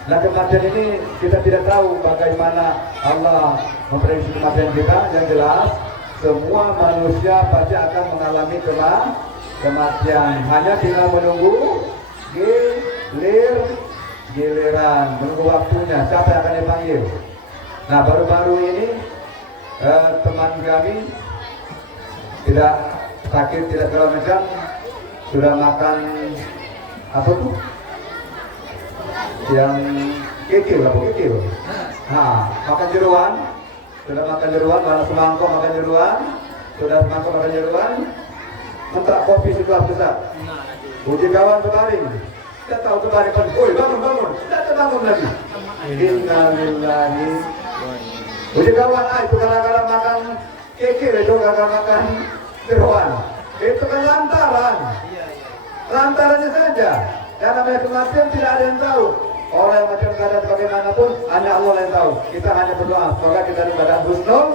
Nah, kematian ini kita tidak tahu bagaimana Allah memprediksi kematian kita. Yang jelas semua manusia pasti akan mengalami kematian. Hanya tinggal menunggu giliran, menunggu waktunya. Siapa yang akan dipanggil? Nah, baru-baru ini teman kami tidak sakit, tidak segala macam, sudah makan apa tuh? Yang kikil, apa kikil? Nah, makan jeruan, sudah makan jeruan, mana semangkok makan jeruan, sudah semangkok makan jeruan, minta kopi setelah besar. Uji kawan berbaring, kita tahu berbaring, bangun, tidak bangun lagi. Innalillahi. Uji kawan, itu kadang-kadang makan kikil, itu kadang makan jeruan. Itu kan lantarannya saja. Yang namanya kematian tidak ada yang tahu. Orang yang macam keadaan bagaimanapun hanya Allah yang tahu. Kita hanya berdoa semoga kita daripada husnul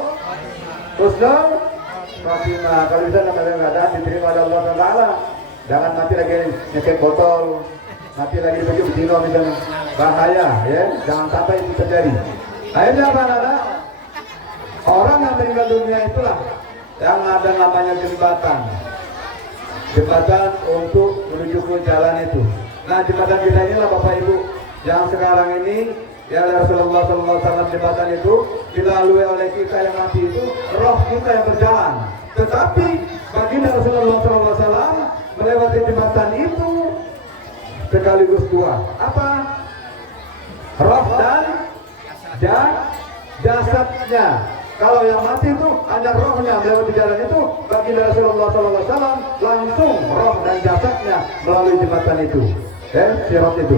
khotimah. Kalau bisa namanya keadaan diterima oleh Allah Taala. Jangan mati lagi nyekek botol, mati lagi begitu zina misalnya, bahaya, ya. Jangan sampai itu terjadi. Akhirnya apa anak? Orang yang meninggal dunia itulah yang ada namanya jembatan untuk menuju ke jalan itu. Nah, jembatan kita inilah Bapak Ibu yang sekarang ini ya Rasulullah SAW, jembatan itu dilalui oleh kita yang mati itu, roh kita yang berjalan. Tetapi baginda Rasulullah SAW melewati jembatan itu sekaligus dua. Apa? Roh dan jasadnya. Kalau yang mati itu hanya rohnya melewati jalan itu, baginda Rasulullah SAW langsung roh dan jasadnya melalui jembatan itu. sirat itu.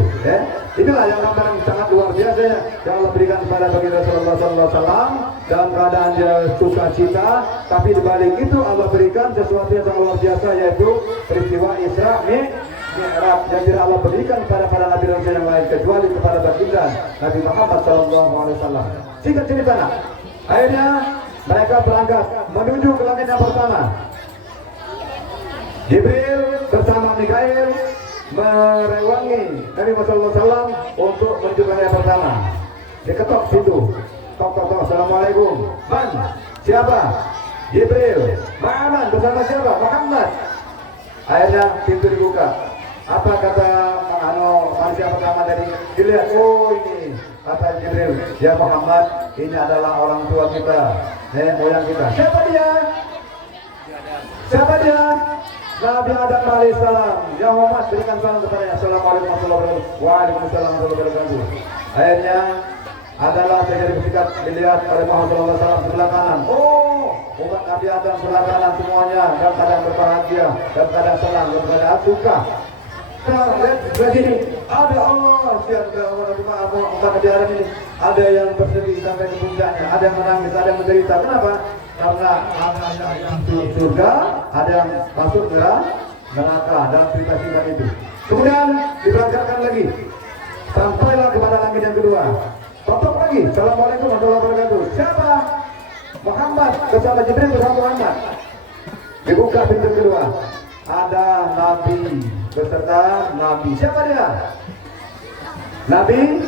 Inilah yang sangat luar biasa ya, yang Allah berikan kepada baginda Rasulullah SAW dalam keadaan dia sukacita, tapi dibalik itu Allah berikan sesuatu yang sangat luar biasa, yaitu peristiwa Isra Mi'raj yang tidak Allah berikan kepada para nabi rasul yang lain kecuali kepada baginda Nabi Muhammad SAW. Singkat cerita, akhirnya mereka berangkat menuju ke langit yang pertama. Jibril bersama Mikail merewangi Nabi Muhammad SAW untuk menuju ke langit yang pertama. Diketok pintu, tok. Assalamualaikum. Man? Siapa? Jibril. Ma'aman bersama siapa? Muhammad. Akhirnya pintu dibuka. Apa kata manusia pertama tadi? Dilihat, oh ini kata Jibril, ya Muhammad, ini adalah orang tua kita, moyang kita. Siapa dia? Siapa dia? Nabi Adam alaihissalam. Ya Muhammad, berikan salam kepadanya. Assalamualaikum warahmatullahi wabarakatuh. Waalaikumsalam warahmatullahi wabarakatuh. Akhirnya adalah terjadi bersikat dilihat oleh Muhammad SAW sebelah kanan. Oh, umat Nabi Adam sebelah kanan semuanya dalam keadaan berbahagia, dalam keadaan senang, dalam keadaan suka. Nah, lihat sebelah sini ada Allah, siap ke umat Nabi Adam ini. Ada yang bersedih sampai ke puncaknya, ada yang menangis, ada yang menderita. Kenapa? Karena ada yang surga, ada yang masuk neraka dalam cerita singkat itu. Kemudian diberangkatkan lagi, sampailah kepada langit yang kedua. Tutup lagi. Assalamualaikum warahmatullahi wabarakatuh. Siapa? Muhammad bersama Jibril bersama Muhammad. Dibuka pintu kedua. Ada Nabi beserta Nabi. Siapa dia? Nabi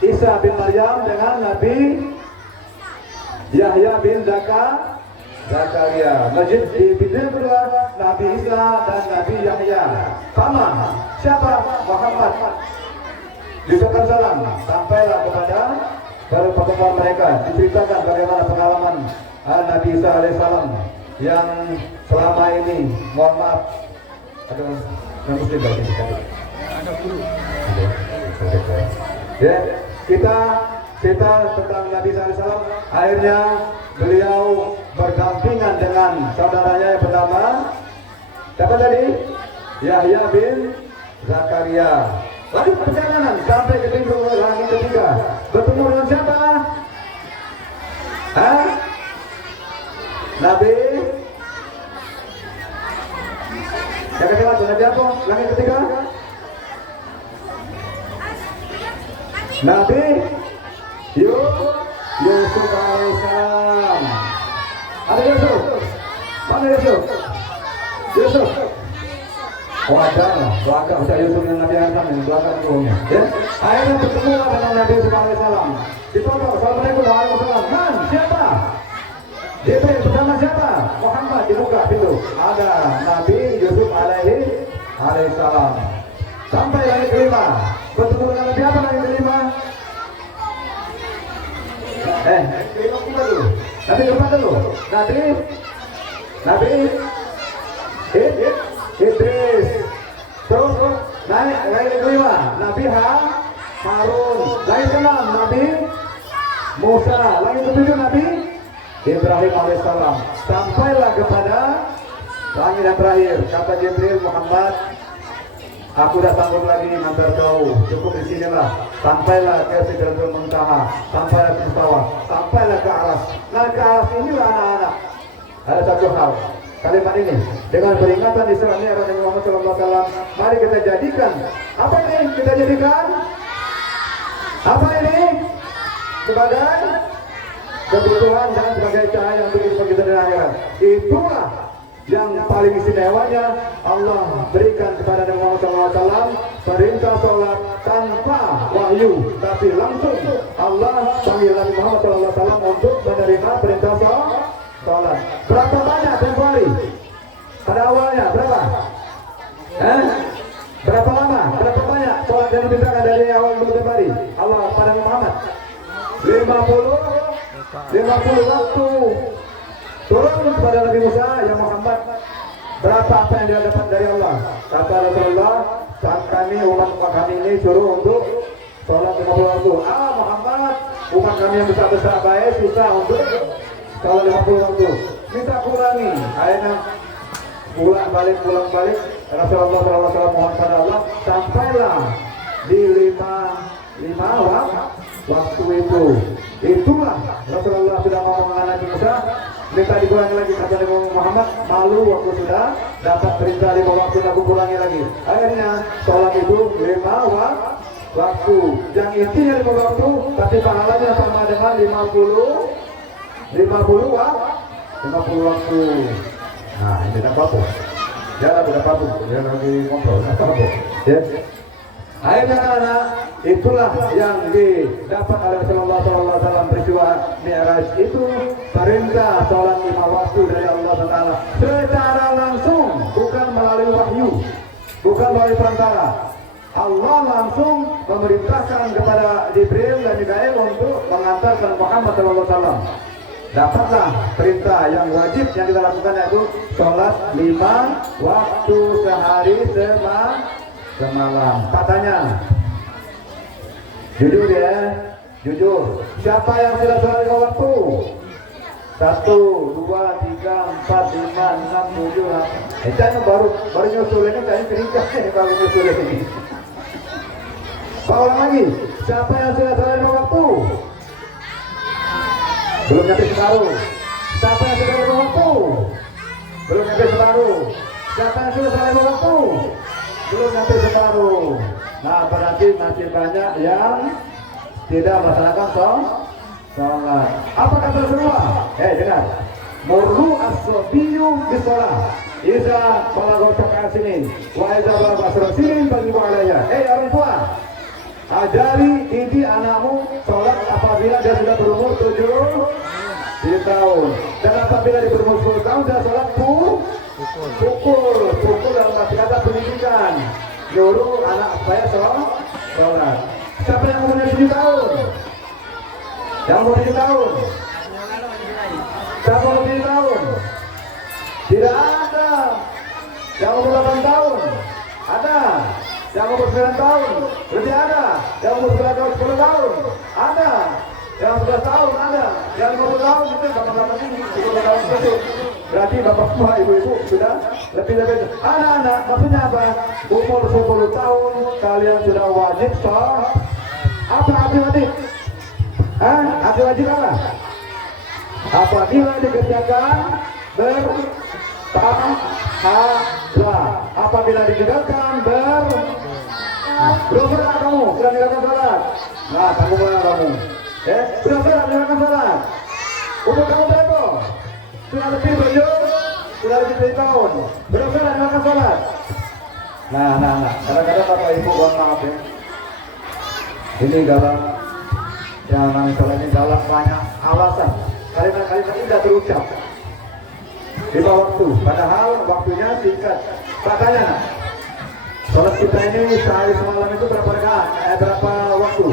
Isa bin Maryam dengan Nabi Yahya bin Zakaria. Masjid di pintu kedua Nabi Isa dan Nabi Yahya. Sama. Siapa? Muhammad. Diucapkan salam, sampailah kepada para penggemar mereka, diceritakan bagaimana pengalaman Nabi Isa alaihissalam yang selama ini, mohon maaf, ada muslim bagi kita. Ya, kita tentang Nabi Isa alaihissalam, akhirnya beliau berdampingan dengan saudaranya yang pertama, siapa tadi? Yahya bin Zakaria. Lalu perjalanan sampai ke pintu langit ketiga. Bertemu dengan siapa? Nabi. Yang ketiga, Nabi apa? Langit ketiga? Nabi Yusuf alaihissalam. Ada Yusuf? Mana Yusuf? Yusuf. Oh ada, doakan Ustaz Yusuf dan Nabi Adam yang doakan rohnya. Ya, akhirnya bertemu dengan Nabi Yusuf alaihissalam. Ditonton, assalamualaikum warahmatullahi wabarakatuh. Man, siapa? Jibril bersama siapa? Muhammad. Dibuka pintu. Ada Nabi Yusuf alaihissalam. Sampai langit kelima. Bertemu dengan Nabi apa langit kelima? Kelima kita dulu. Nabi keempat dulu. Nabi Idris. Terus naik langit kelima Nabi Harun. Langit keenam Nabi Musa. Langit ketujuh Nabi Ibrahim alaihissalam. Sampailah kepada langit yang terakhir. Kata Jibril, Muhammad, aku dah sanggup lagi mengantar kau. Cukup di sinilah. Sampailah ke Sidratul Muntaha. Sampailah ke Mustawa. Sampailah ke Aras. Nah, ke Aras inilah anak-anak. Ada satu hal. Kalimat ini dengan peringatan Isra Mi'raj Nabi Muhammad SAW, mari kita jadikan apa ini? Kita jadikan apa ini? Sebagai kebutuhan dan sebagai cahaya untuk kehidupan kita di akhirat. Itulah yang paling istimewanya Allah berikan kepada Nabi Muhammad SAW, perintah sholat tanpa wahyu, tapi langsung Allah panggil Nabi Muhammad SAW untuk menerima perintah sholat. Berapa banyak tempoh hari? Pada awalnya berapa? Berapa lama? Berapa banyak sholat yang dimintakan dari awal tempoh hari? Allah pada Muhammad 50 waktu turun kepada Nabi Musa, ya Muhammad, berapa apa yang dia dapat dari Allah? Kata Rasulullah, saat kami umat kami ini suruh untuk sholat 50 waktu. Muhammad, umat kami yang besar-besar baik susah untuk sholat 50 waktu. Minta kurangi. Akhirnya pulang balik Rasulullah SAW mohon pada Allah, sampailah di lima waktu itu. Itulah Rasulullah sudah ngomong dengan Nabi Musa, minta dikurangi lagi. Kata Nabi Muhammad, malu waktu sudah dapat perintah 5 waktu, aku kurangi lagi. Akhirnya sholat itu 5 waktu. Yang intinya 5 waktu, tapi pahalanya sama dengan 50 waktu. Nah, ini kan papu. Ya, udah papu. Dia lagi ngobrol, papu. Ya. Akhirnya anak, itulah yang didapat oleh Rasulullah SAW peristiwa Mi'raj itu, perintah sholat 5 waktu dari Allah Taala secara langsung, bukan melalui wahyu, bukan melalui perantara. Allah langsung memerintahkan kepada Jibril dan Mikail untuk mengantarkan Muhammad SAW. Dapatlah perintah yang wajib yang kita lakukan, yaitu sholat 5 waktu sehari semalam. Katanya, jujur ya, jujur. Siapa yang sudah sholat 5 waktu? 1, 2, 3, 4, 5, 6, 7. Itu baru nyusul ini, kayaknya keringkat ini baru nyusul ini. Paulang lagi. Siapa yang sudah sholat 5 waktu? Belum nyampe separuh. Siapa yang sudah 5 waktu? Belum nyampe separuh. Siapa yang sudah sholat 5 waktu? Belum nyampe separuh. Nah, berarti masih banyak yang tidak melaksanakan sholat. Apa kata Rasulullah? Dengar. Murru as-sabiyu bis-shalah. Iza balagha sab'a sinin wa iza balagha 10 sinin fadribu 'alaiha. Orang tua, ajari didik anakmu sholat apabila dia sudah berumur 7 tahun. Dan apabila dia berumur 10 tahun dia sholat pukul dalam arti kata pendidikan. Nyuruh anak saya sholat. Siapa yang umurnya 7 tahun? Yang umur 7 tahun? Siapa umur 7 tahun? Tidak ada. Yang umur 8 tahun? Ada. Yang umur 9 tahun? Berarti ada. Yang umur 10 tahun? Ada. Yang 11 tahun? Ada. Yang 50 tahun? Itu bapak-bapak ini 50 tahun itu. Berarti bapak semua ibu-ibu sudah lebih. Anak-anak maksudnya apa? Umur 10 tahun kalian sudah wajib sholat. Apa arti wajib? Arti wajib apa? Apabila dikerjakan berpahala, apabila ditinggalkan belum pernah kamu sudah meninggalkan sholat. Nah, kamu mana kamu? Belum pernah meninggalkan sholat. Umur kamu berapa? Sudah lebih 7 tahun. Belum pernah meninggalkan sholat. Nah. Kadang-kadang bapak ibu mohon maaf ya. Ini dalam yang namanya sholat ini dalam banyak alasan. Kalimat-kalimat ini tidak terucap. 5 waktu, padahal waktunya singkat. Makanya sholat kita ini sehari semalam itu berapa rakaat? Berapa waktu?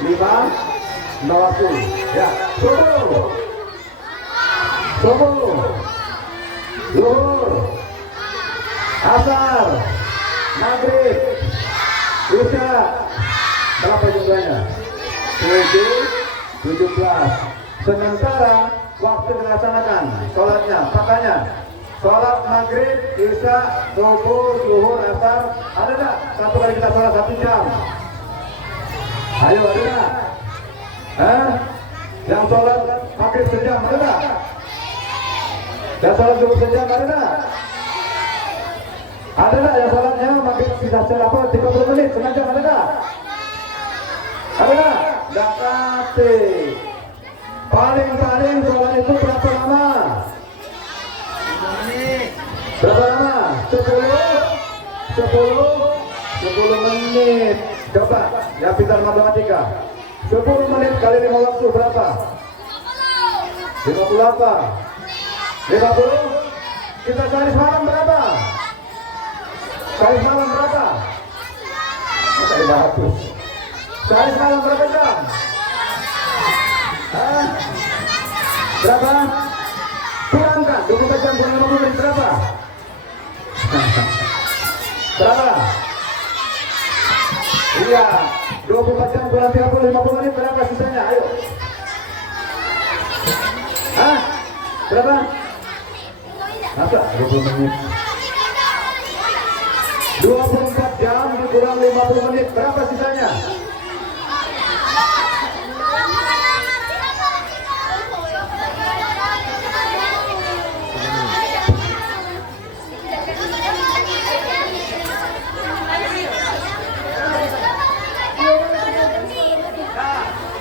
5 waktu. Ya, subuh, zuhur, asar, maghrib, isya. Berapa jumlahnya? 17. Sementara waktu dilaksanakan sholatnya, makanya sholat maghrib, isya, subuh, zuhur, asar, ada tak? Satu kali kita sholat 1 jam. Ayo, ada tak? Yang sholat maghrib sejam, ada tak? Yang sholat zuhur sejam, ada tak? Ada tak yang sholatnya maghrib bisa 30 menit, setengah jam, ada tak? Ada tak? Tidak kate. Paling sholat itu berapa lama? 10 menit. Coba, yang pintar matematika. 10 menit kali 5 waktu berapa? 58. 50. Kita cari semalam berapa? Cari semalam berapa? 500. Cari semalam berapa jam? Berapa? Kurangkan 24 jam kurang 50 menit berapa? Berapa? Iya, 24 jam kurang 30 50 menit berapa sisanya? Ayo. Berapa? Masa 20 menit? kurang 50 menit. Berapa sisanya?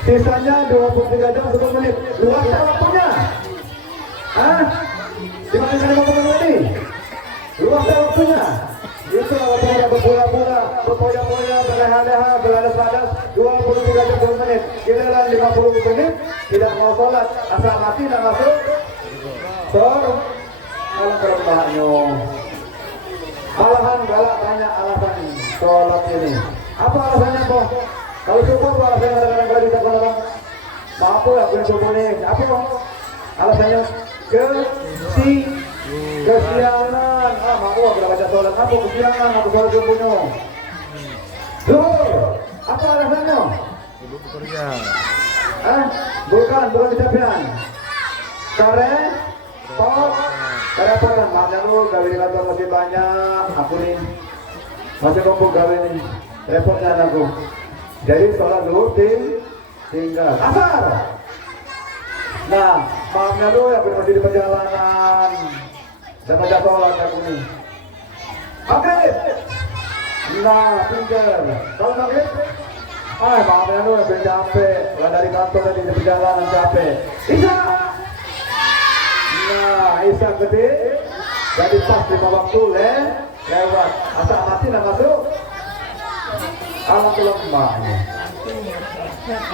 Sisanya 23 jam 10 menit. Luas tak waktunya? Hah? Dibandingkan 50 menit ini? Luas tak waktunya? Itu waktunya berpura-pura, berpoya-poya, berleha-leha, berladas-ladas 23 jam 10 menit. Giliran 50 menit tidak mau sholat, asal mati tak masuk. Kalau kerembahnya malahan galak banyak alasan sholat ini. Apa alasannya, Boh? Kalau syukur alasannya kadang-kadang kalau tidak sholat, maaf ya punya syukur nih. Apa alasannya? Kesiangan. Maaf aku baca sholat. Apa kesiangan? Aku sholat syukurnya. Apa alasannya? Bukan kecapean. Karena maknya lu gawe di kantor masih banyak. Aku nih masih kumpul gawe nih. Repotnya aku. Jadi sholat dulu tinggal asar. Nah, maafnya lu yang masih di perjalanan. Dan baca sholat aku nih. Maghrib. Nah, tinggal. Kalau maghrib, maafnya lu yang capek. Pulang dari kantor tadi di perjalanan capek. Isya. Nah, Isya gede. Jadi pas 5 waktu lewat. Asal mati nak masuk. Alhamdulillah mbaknya.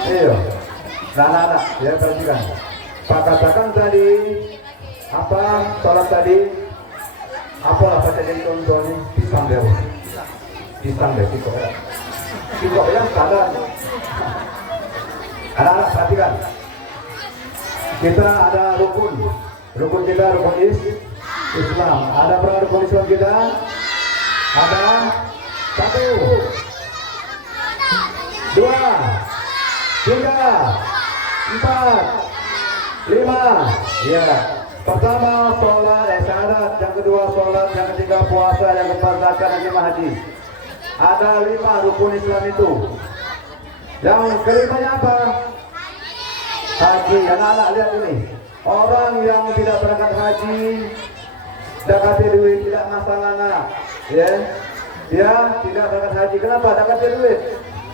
Iya. Nah, ya perhatikan. Pak katakan tadi apa sholat tadi? Apalah baca jadi contohnya pisang deh. Pikok yang sadar. Anak-anak perhatikan. Kita ada rukun kita rukun Islam. Ada berapa rukun Islam kita? Ada 1, 2, 3, 4, 5. Ya. Pertama sholat syahadat, yang kedua sholat, yang ketiga puasa, yang keempat zakat, yang kelima haji. Ada 5 rukun Islam itu. Yang kelimanya apa? Haji. Anak-anak lihat ini. Orang yang tidak berangkat haji, dapat duit tidak masalah nak. Ya. Dia tidak berangkat haji. Kenapa? Dapat duit.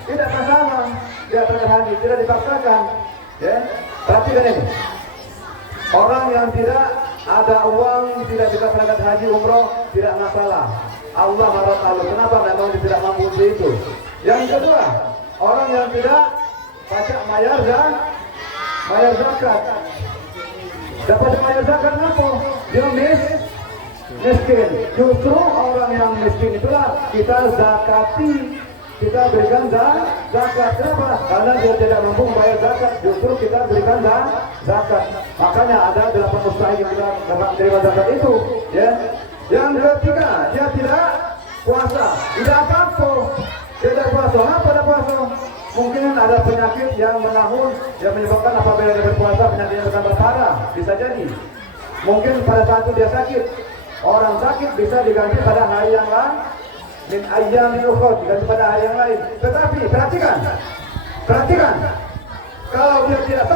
Tidak masalah, tidak berangkat haji, tidak dipaksakan. Ya, perhatikan ini. Orang yang tidak ada uang, tidak bisa berangkat haji umroh, tidak masalah. Allah marah Allah. Kenapa? Memang dia tidak mampu untuk itu. Yang kedua, orang yang tidak pajak bayar zakat. Dapat bayar zakat apa? Dia miskin. Justru orang yang miskin itulah kita zakati. Kita berikan zakat. Kenapa? Karena dia tidak mampu membayar zakat. Justru kita berikan zakat. Makanya ada 8 mustahil yang kita terima zakat itu. Ya. Yang ketiga, dia tidak puasa. Tidak apa-apa. Tidak puasa. Apa ada puasa? Mungkin ada penyakit yang menahun yang menyebabkan apabila dia berpuasa penyakitnya akan berparah. Bisa jadi. Mungkin pada saat itu dia sakit. Orang sakit bisa diganti pada hari yang lain. Min ayyamin ukhra, diganti pada hari yang lain. Tetapi perhatikan. Kalau dia tidak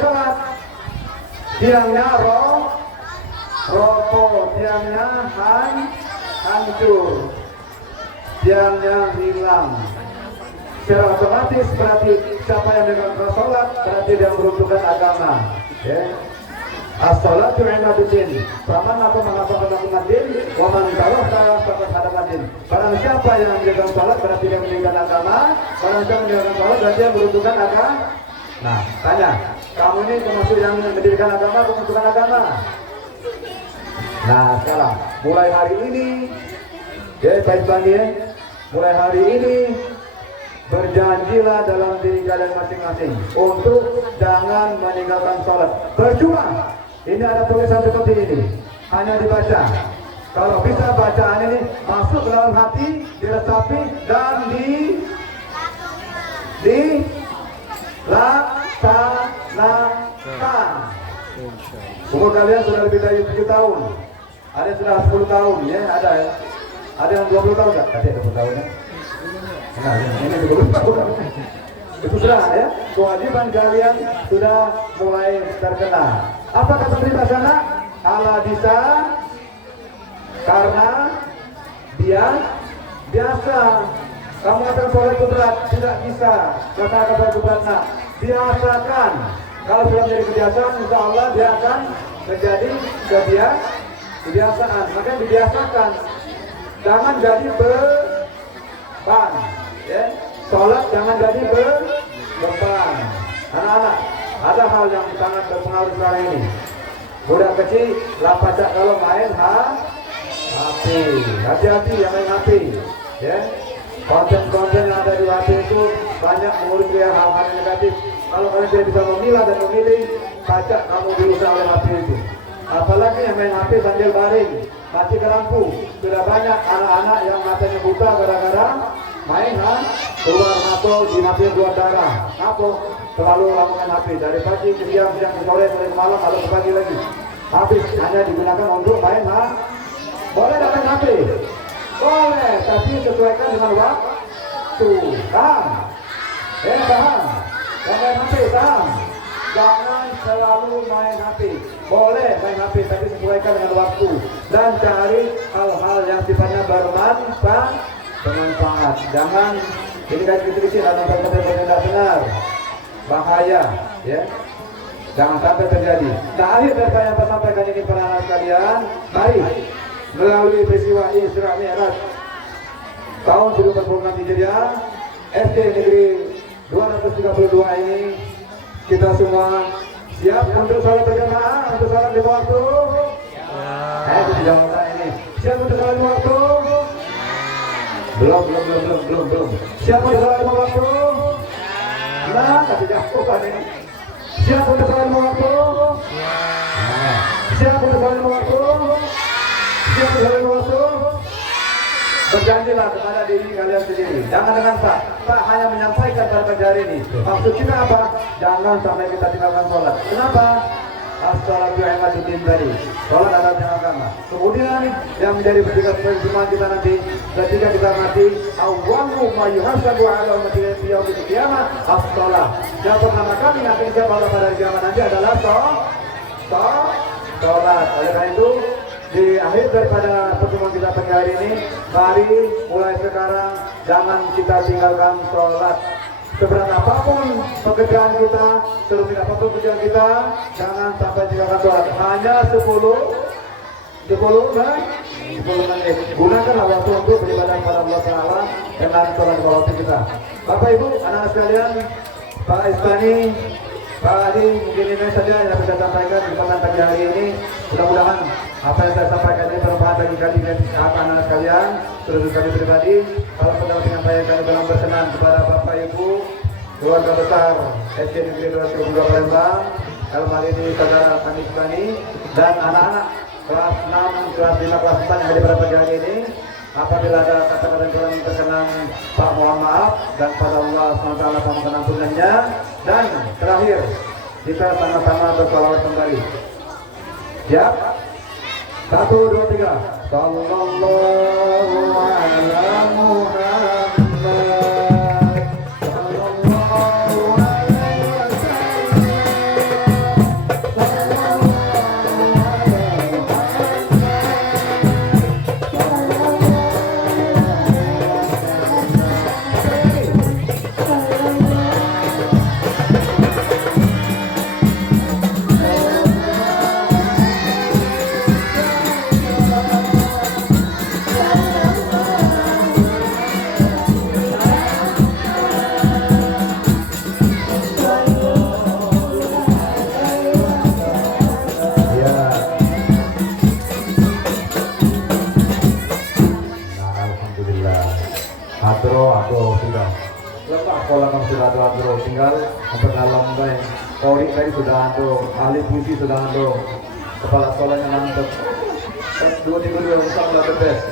sholat, tiangnya rokok, tiangnya hancur, tiangnya hilang. Secara otomatis berarti siapa yang dengan sholat berarti dia meruntuhkan agama. Ya. As-salatu imaduddin. Faman apa menghafalkan agama-din, wa man tawakkala faqad hadamaddin. Barang siapa yang menjaga salat berarti dia menjaga agama, barang siapa menjaga salat berarti dia meruntuhkan agama. Nah, tanya, kamu ini termasuk yang mendirikan agama atau meruntuhkan agama? Nah, sekarang mulai hari ini, ya baik lagi ya. Mulai hari ini berjanjilah dalam diri kalian masing-masing untuk jangan meninggalkan sholat. Percuma. Ini ada tulisan seperti ini, hanya dibaca. Kalau bisa bacaan ini masuk ke dalam hati, diresapi dan dilaksanakan. Umur kalian sudah lebih dari 7 tahun. Ada yang sudah 10 tahun ya, ada ya. Ada yang 20 tahun enggak? Ada 20 tahun ya. Nah, ini 20 tahun. Itu sudah ya, kewajiban kalian sudah mulai terkena. Apa kata perintah sana? Allah bisa karena dia biasa. Kamu katakan sholat itu berat, tidak bisa. Katakan sholat itu berat, nah biasakan. Kalau sudah menjadi kebiasaan, insya Allah dia akan menjadi kebiasaan. Makanya dibiasakan. Jangan jadi beban. Ya. Sholat jangan jadi beban. Anak-anak, ada hal yang sangat berpengaruh sekarang ini. Budak kecil, lapacak kalau main HP. Hati-hati yang main HP. Ya. Konten-konten yang ada di HP itu banyak mengurus hal-hal negatif. Kalau kalian tidak bisa memilah dan memilih, pacak kamu dirusak oleh HP itu. Apalagi yang main HP sambil baring, mati ke lampu. Sudah banyak anak-anak yang matanya buta gara-gara main keluar mata di mata keluar darah. Apa? Terlalu lama main HP dari pagi ke siang, siang ke sore, sore ke malam, lalu ke pagi lagi. Habis hanya digunakan untuk main boleh tak main HP? Boleh, tapi sesuaikan dengan waktu. Paham? Paham? Yang main HP, paham? Jangan selalu main HP. Boleh main HP, tapi sesuaikan dengan waktu. Dan cari hal-hal yang sifatnya bermanfaat. Jangan ini kan kecil-kecil ada konten-konten yang tidak benar. Bahaya, ya. Jangan sampai terjadi. Nah, akhir dari saya sampaikan ini para anak sekalian. Mari melalui peristiwa Isra Mi'raj tahun 1446 Hijriah, SD Negeri 232 ini kita semua siap untuk salat berjamaah, untuk salat lima waktu. Itu jawaban ini. Siap untuk salat lima waktu? Belum. Siap untuk salat lima waktu? Nah, kasih jawaban ini. Siap untuk salat lima waktu? Siap untuk salat lima waktu? Siap untuk salat lima waktu? Berjanjilah kepada diri kalian sendiri. Jangan dengan Pak hanya menyampaikan pada pagi hari ini. Maksud kita apa? Jangan sampai kita tinggalkan sholat. Kenapa? As-salatu imaduddin tadi. Sholat adalah yang agama. Kemudian yang menjadi bertiga perjumpaan kita nanti ketika kita mati, awwalu ma yuhasabu ala ummati yaumil qiyamah as-shalah. Yang pertama kali yang akan dijawab pada hari kiamat nanti adalah sholat. Oleh karena itu, di akhir daripada pertemuan kita pagi hari ini, mari mulai sekarang jangan kita tinggalkan sholat. Seberat apapun pekerjaan kita, serumit apapun pekerjaan kita, jangan sampai tinggalkan sholat. Hanya 10 menit. Gunakanlah waktu untuk beribadah kepada Allah Taala dengan sholat waktu kita. Bapak Ibu, anak-anak sekalian, Pak Istani, Pak Adi, mungkin ini saja yang bisa sampaikan di kesempatan pagi hari ini. Mudah-mudahan apa yang saya sampaikan ini bermanfaat bagi kalian anak-anak sekalian, terus kami pribadi. Kalau pendapat penyampaian kami dalam berkenan kepada Bapak Ibu, keluarga besar SD Negeri 232 Palembang, dalam hal ini saudara kami Istani dan anak-anak kelas 6, kelas 5, kelas 4 yang ada pada pagi hari ini. Apabila ada kata-kata yang kurang berkenan, Pak mohon maaf dan pada Allah SWT sama penampunannya. Dan terakhir kita sama-sama bersalawat kembali. Siap? 1, 2, 3. Sallallahu ala Muhammad. Atau sudah lepas sekolah kamu sudah ada tinggal memperdalam baik. Kori tadi sudah ada, ahli puisi sudah ada, kepala sekolahnya mantap. 2-3 bisa mulai the best.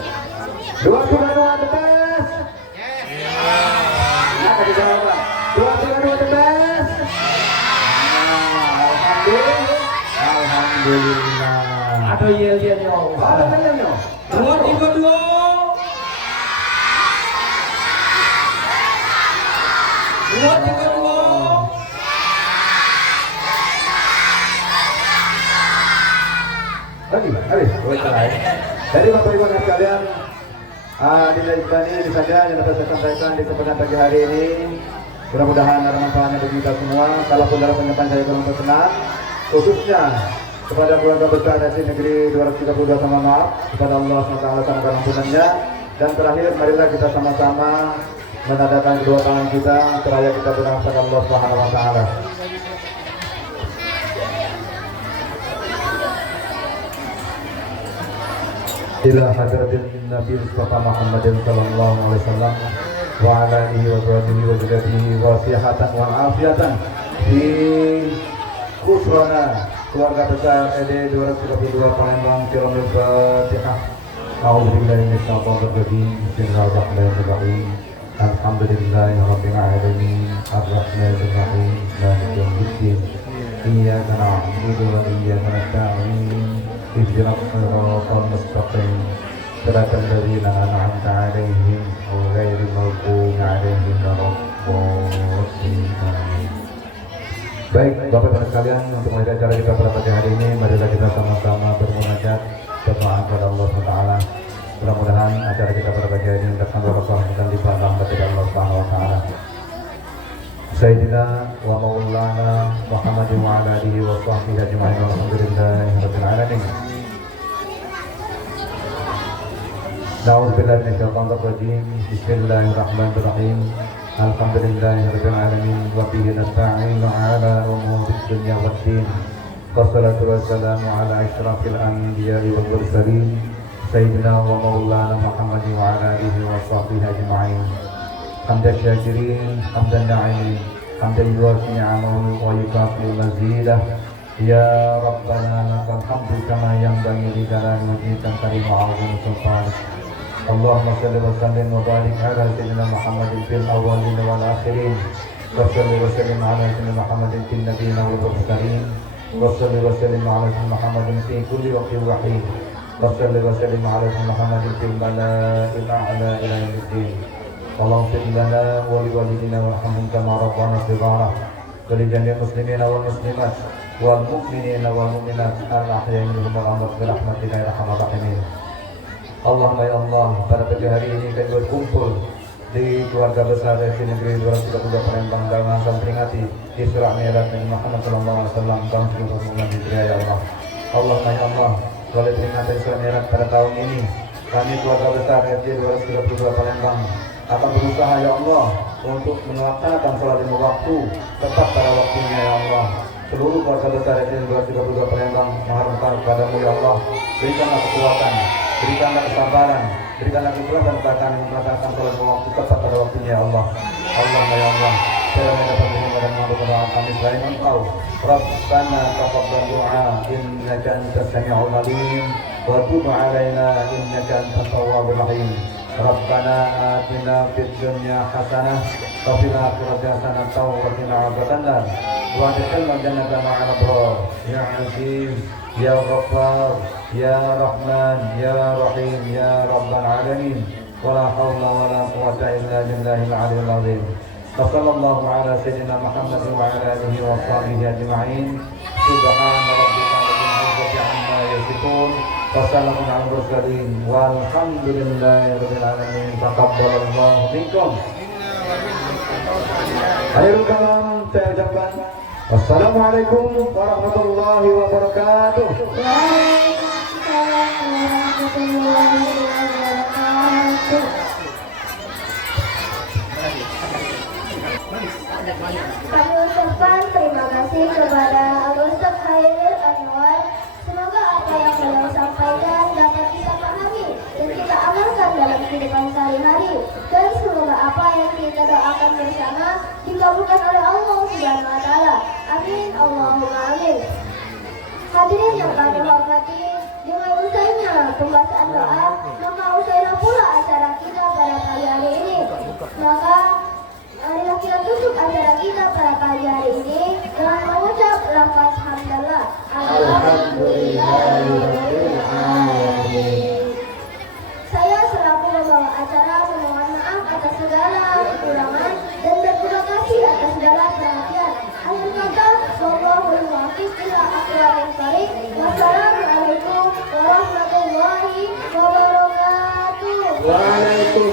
2 the best. Nah, kasih jawaban. 2 the best. Alhamdulillah. Aduh yel-yel ya Allah. Ada kayaknya. 2, 3, 2. Dua, tiga, dua. Lagi, habis. Jadi Bapak Ibu dan sekalian, ini saja yang dapat saya sampaikan di kesempatan pagi hari ini. Mudah-mudahan ada manfaatnya bagi kita semua. Kalaupun dalam penyampaian saya kurang berkenan, khususnya kepada keluarga besar dari negeri 232 sama maaf kepada Allah SWT sama ampunannya. Dan terakhir, marilah kita sama-sama menadakan kedua tangan kita seraya kita berdoa kepada Allah Subhanahu wa taala. Ila hadratin Nabi Mustafa Muhammadin sallallahu alaihi wasallam wa ala alihi wa sahbihi wa dzurriyyatihi wa sihatan wa afiatan di Kusrona keluarga besar ED 232 Palembang Kilomil Fatihah. A'udzubillahi minasyaitonir rajim. Bismillahirrahmanirrahim. Alhamdulillahirabbil alamin. Arrahmanirrahim. Maliki yaumiddin. Iyyaka na'budu wa iyyaka nasta'in. Ihdinas siratal mustaqim. Shiratal ladzina an'amta 'alaihim ghairil maghdubi 'alaihim waladdallin. Baik, Bapak Ibu sekalian, untuk mulai acara kita pada pagi hari ini, marilah kita sama-sama bermunajat berdoa kepada Allah SWT. Mudah-mudahan acara kita pada pagi hari ini mendatangkan barokah dan limpahan kepada Allah SWT. Sayyidina wa maulana Muhammadin wa ala alihi wa sahbihi ajma'in walhamdulillahirabbil alamin. Na'udzubillahi minasyaitonir rajim. Bismillahirrahmanirrahim. Alhamdulillahirabbil alamin wa bihi nasta'inu 'ala umurid dunya waddin. Wassalatu wassalamu 'ala asyrafil anbiya'i wal mursalin sayyidina wa maulana Muhammadin wa ala alihi wa sahbihi ajma'in. Hamdan syakirin, hamdan na'imin, hamdan yuwafi ni'amahu wa yukafi mazidah. Ya Rabbana lakal hamdu kama yanbaghi li jalali wajhikal karim wa 'azimi sultanik. Allahumma shalli wa sallim wa barik ala sayyidina Muhammadin fil awwalin wal akhirin. Wa shalli wa sallim ala sayyidina Muhammadin fil nabiyyin wal mursalin. Wa shalli wa sallim ala sayyidina Muhammadin fi kulli waqtin wa hin. Wa shalli wa sallim ala sayyidina Muhammadin fil mala'il a'la ila yaumiddin. Allahumma ighfir lana wa li walidina warhamhum kama rabbana shighara. Wa li jami'il muslimina wal muslimat wal mu'minina wal mu'minat al-ahya'i minhum wal amwat bi rahmatika ya arhamar rahimin. Allahumma ya Allah, pada pagi hari ini kami berkumpul di keluarga besar dari negeri 232 Palembang dalam rangka memperingati Isra Mi'raj Nabi Muhammad sallallahu alaihi wasallam tahun 1999 Hijriah ya Allah. Allahumma ya Allah, oleh peringatan Isra Mi'raj pada tahun ini, kami keluarga besar RT 232 Palembang akan berusaha ya Allah untuk melaksanakan sholat lima waktu tepat pada waktunya ya Allah. Seluruh keluarga besar RT 232 Palembang mengharapkan kepadamu ya Allah, berikanlah kekuatan, berikanlah kesabaran, berikanlah keikhlasan dan melaksanakan sholat lima waktu tepat pada waktunya ya Allah. Allahumma ya Allah, saya dapat menerima dan mengabulkan doa kami selain Engkau. Rabbana taqabbal du'a innaka antas sami'ul 'alim wa tub 'alaina innaka antat tawwabur rahim. Rabbana atina fid dunya hasanah wa fil akhirati hasanah wa qina adzabannar wa adkhilna jannata ma'al abrar. Ya Aziz, Ya Ghaffar, Ya Rahman, Ya Rahim, Ya Rabbal Alamin. Wala hawla wala quwwata illa billahil 'aliyyil 'azim. Sallallahu ala sayyidina Muhammad wa ala alihi wa sahbihi ajma'in. Subhana rabbika rabbil 'izzati 'amma yasifun. Wassalamun 'alal mursalin walhamdulillahi rabbil alamin. Taqabbalallahu minkum. Akhirul kalam saya ucapkan wassalamualaikum warahmatullahi wabarakatuh. Waalaikumsalam warahmatullahi wabarakatuh. Kami ucapkan terima kasih kepada Al-Ustaz Khairil Anwar. Semoga apa yang beliau sampaikan dapat kita pahami dan kita amalkan dalam kehidupan sehari-hari. Dan semoga apa yang kita doakan bersama dikabulkan oleh Allah Subhanahu wa taala. Amin Allahumma amin. Hadirin yang kami hormati, dengan usainya pembacaan doa, maka usailah pula acara kita pada pagi hari ini. Maka marilah kita tutup acara kita pada pagi hari ini dengan mengucap lafaz hamdalah. Alhamdulillah. Waalaikumsalam.